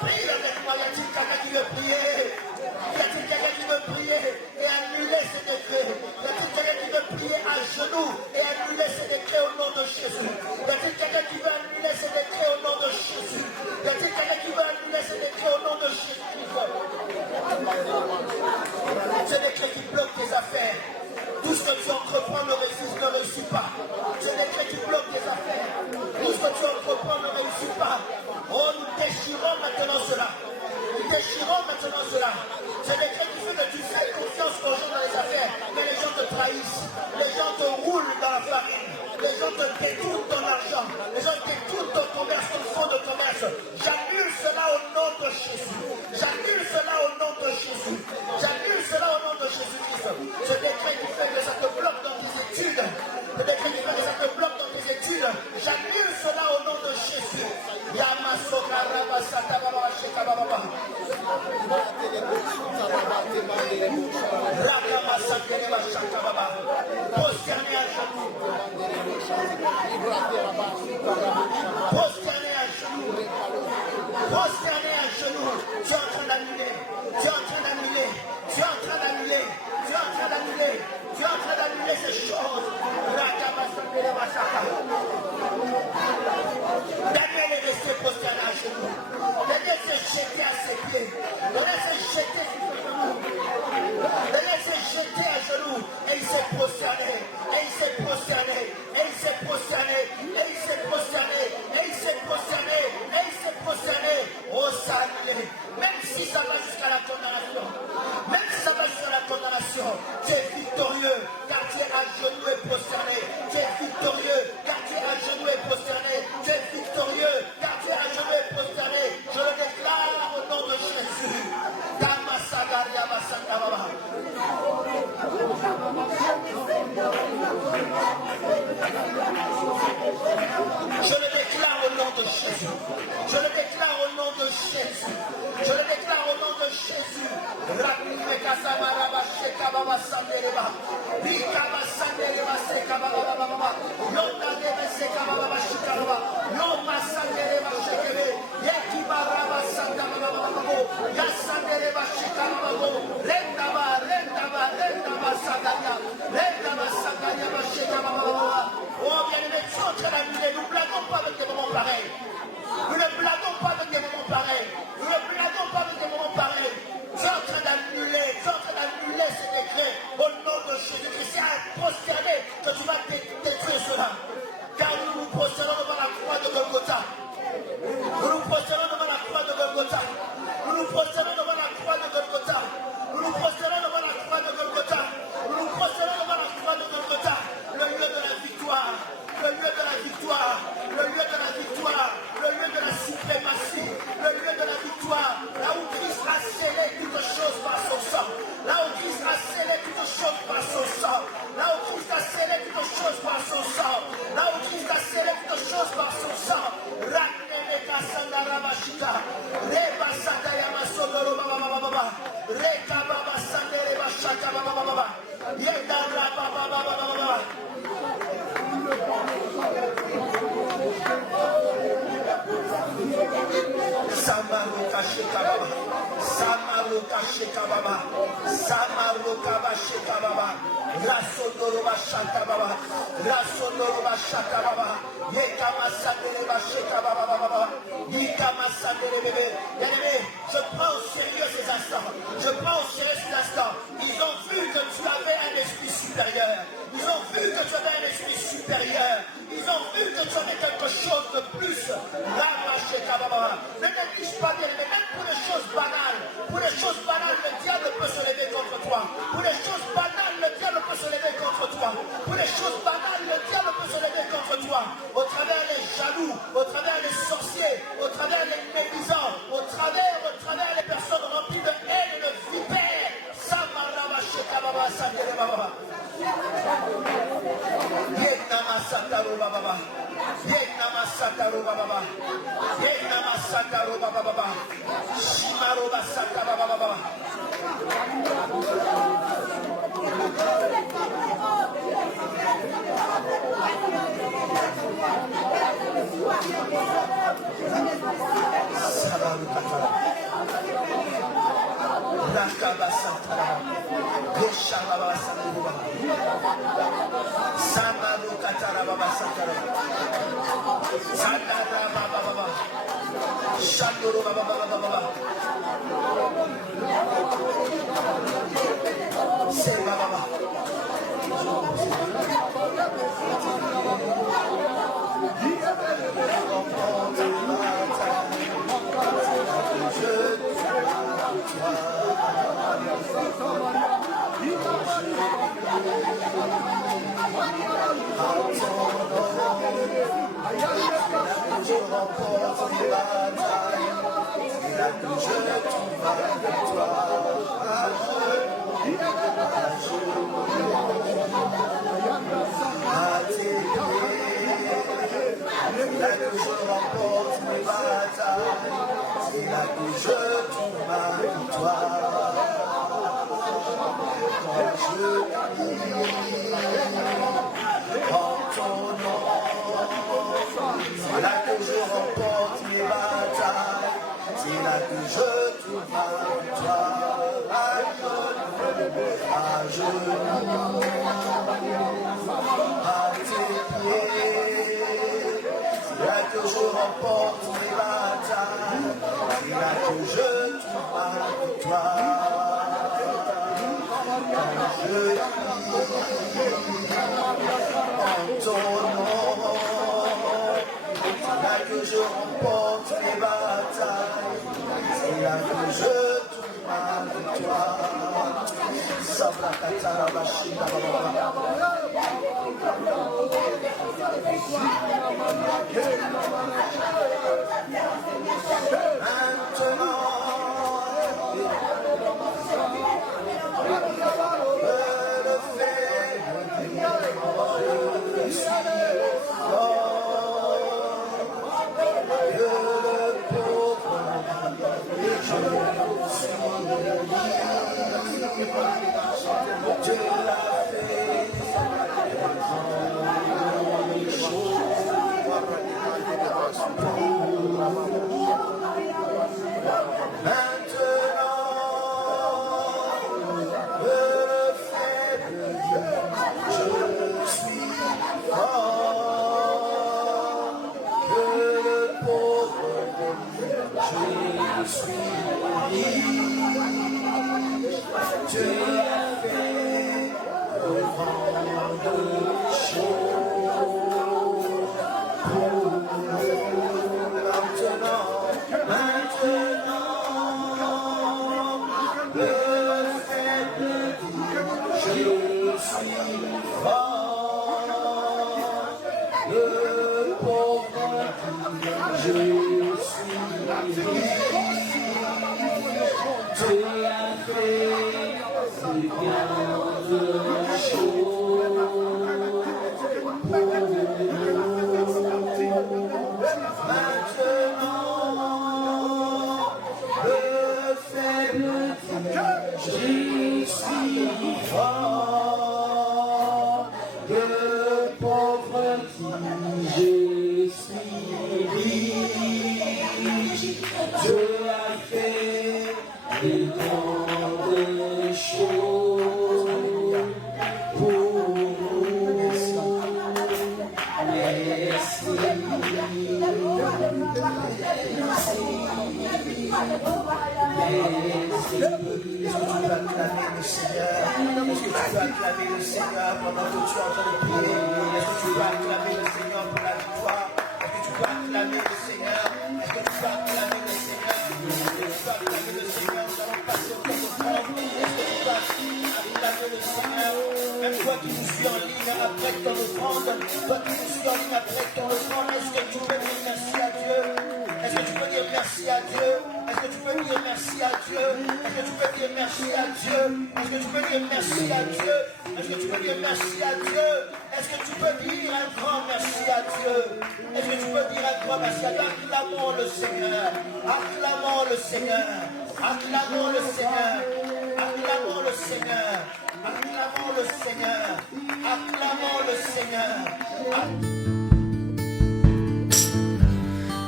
Prie avec moi. Y a-t-il quelqu'un qui veut prier? Y a-t-il quelqu'un qui veut prier et annuler ces décrets? Y a-t-il quelqu'un qui veut prier à genoux et annuler ces décrets au nom de Jésus? Y a-t-il quelqu'un qui veut annuler ces décrets au nom de Jésus? Y a-t-il quelqu'un qui veut annuler ces décrets au nom de Jésus? Ces décrets qui bloquent tes affaires. Tout ce que tu entreprends ne réussit pas. Ces décrets qui bloquent tes affaires. Tout ce que tu entreprends ne réussit pas. Oh, nous déchirons maintenant cela. Nous déchirons maintenant cela. C'est des décret qui fait que tu fais confiance aux gens dans les affaires, mais les gens te trahissent. Les gens te roulent dans la farine. Les gens te détournent ton argent. Les gens détournent ton commerce, ton fonds de commerce. J'annule cela au nom de Jésus. J'annule cela au nom de Jésus. J'annule cela au nom de Jésus-Christ. Ce décret qui fait que ça te bloque dans tes études. Le décret qui fait que ça te bloque dans tes études. J'annule cela au nom de Jésus. Prosterné à genoux. Prosterné à genoux. Prosterné à genoux. Tu es en train d'annuler. Tu es en train d'annuler. Tu es en train d'annuler puissant, tu es victorieux, car tu es à genoux et prosterné. Tu es victorieux, car tu es à genoux et prosterné. Tu es victorieux, car tu es à genoux et prosterné. Je le déclare au nom de Jésus. Je le déclare au nom de Jésus. Je le déclare au nom de Jésus. Je le déclare au nom de Jésus. Oh bien-aimés, tu es en train d'annuler. Nous ne blaguons pas avec des moments pareils. Nous ne blaguons pas avec des moments pareils. Nous ne blaguons pas avec des moments pareils. Tu es en train d'annuler. Tu es en train d'annuler ces décrets au nom de Jésus-Christ. C'est à prosterner que tu vas détruire cela. Car nous nous prosternons devant la croix de Golgotha. Nous nous prosternons devant la croix de Golgotha. Nous nous prosternons devant la croix de Golgotha. Nous nous prosternons devant la croix de Golgotha. Nous nous prosternons devant la croix de Golgotha. Le lieu de la victoire. Le lieu de la victoire. Le lieu de la victoire. Le lieu de la suprématie. Le lieu de la victoire. Là où Christ a scellé toutes choses par son sang. Là où Christ a scellé toutes choses par son sang. Là où Christ a scellé toutes choses par son sang. Là où Christ a scellé toutes choses par son sang. Samaruka Shekababa, Samaruka Shekababa, Samaruka Shekababa, Rasodoroba Shakababa, Rasodoroba Shakababa, Yekama Sandeleba Shekababa, Yekama Sandelebe. Bien-aimé, je prends au sérieux ces instants. Je prends au sérieux ces instants. Ils ont vu que tu avais un esprit supérieur. Ils ont vu que tu avais un esprit supérieur. Ils ont vu que tu avais quelque chose de plus. Ne néglige pas bien, mais même pour les choses banales. Pour les choses banales, le diable peut se lever contre toi. Pour les choses banales, le diable peut se lever contre toi. Pour les choses banales, le diable peut se lever contre toi. Au travers des jaloux, au travers des sorciers, au travers des médisants, au travers des personnes remplies de haine et de vipères. Samaraba Shekababa Sandelebaba. Yenama Sataro Baba. Yenama Sataro Baba. Yenama Sataro Baba. Shimaroba Sataro Baba.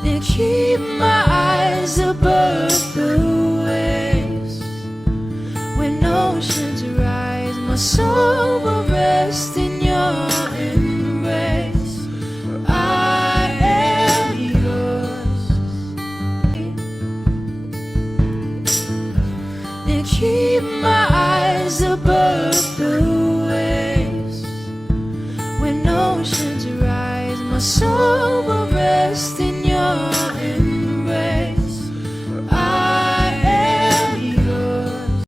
And keep my eyes above the waves. When oceans rise, my soul will rest in your embrace. For I am yours. And keep my eyes above the waves. When oceans rise, my soul will rest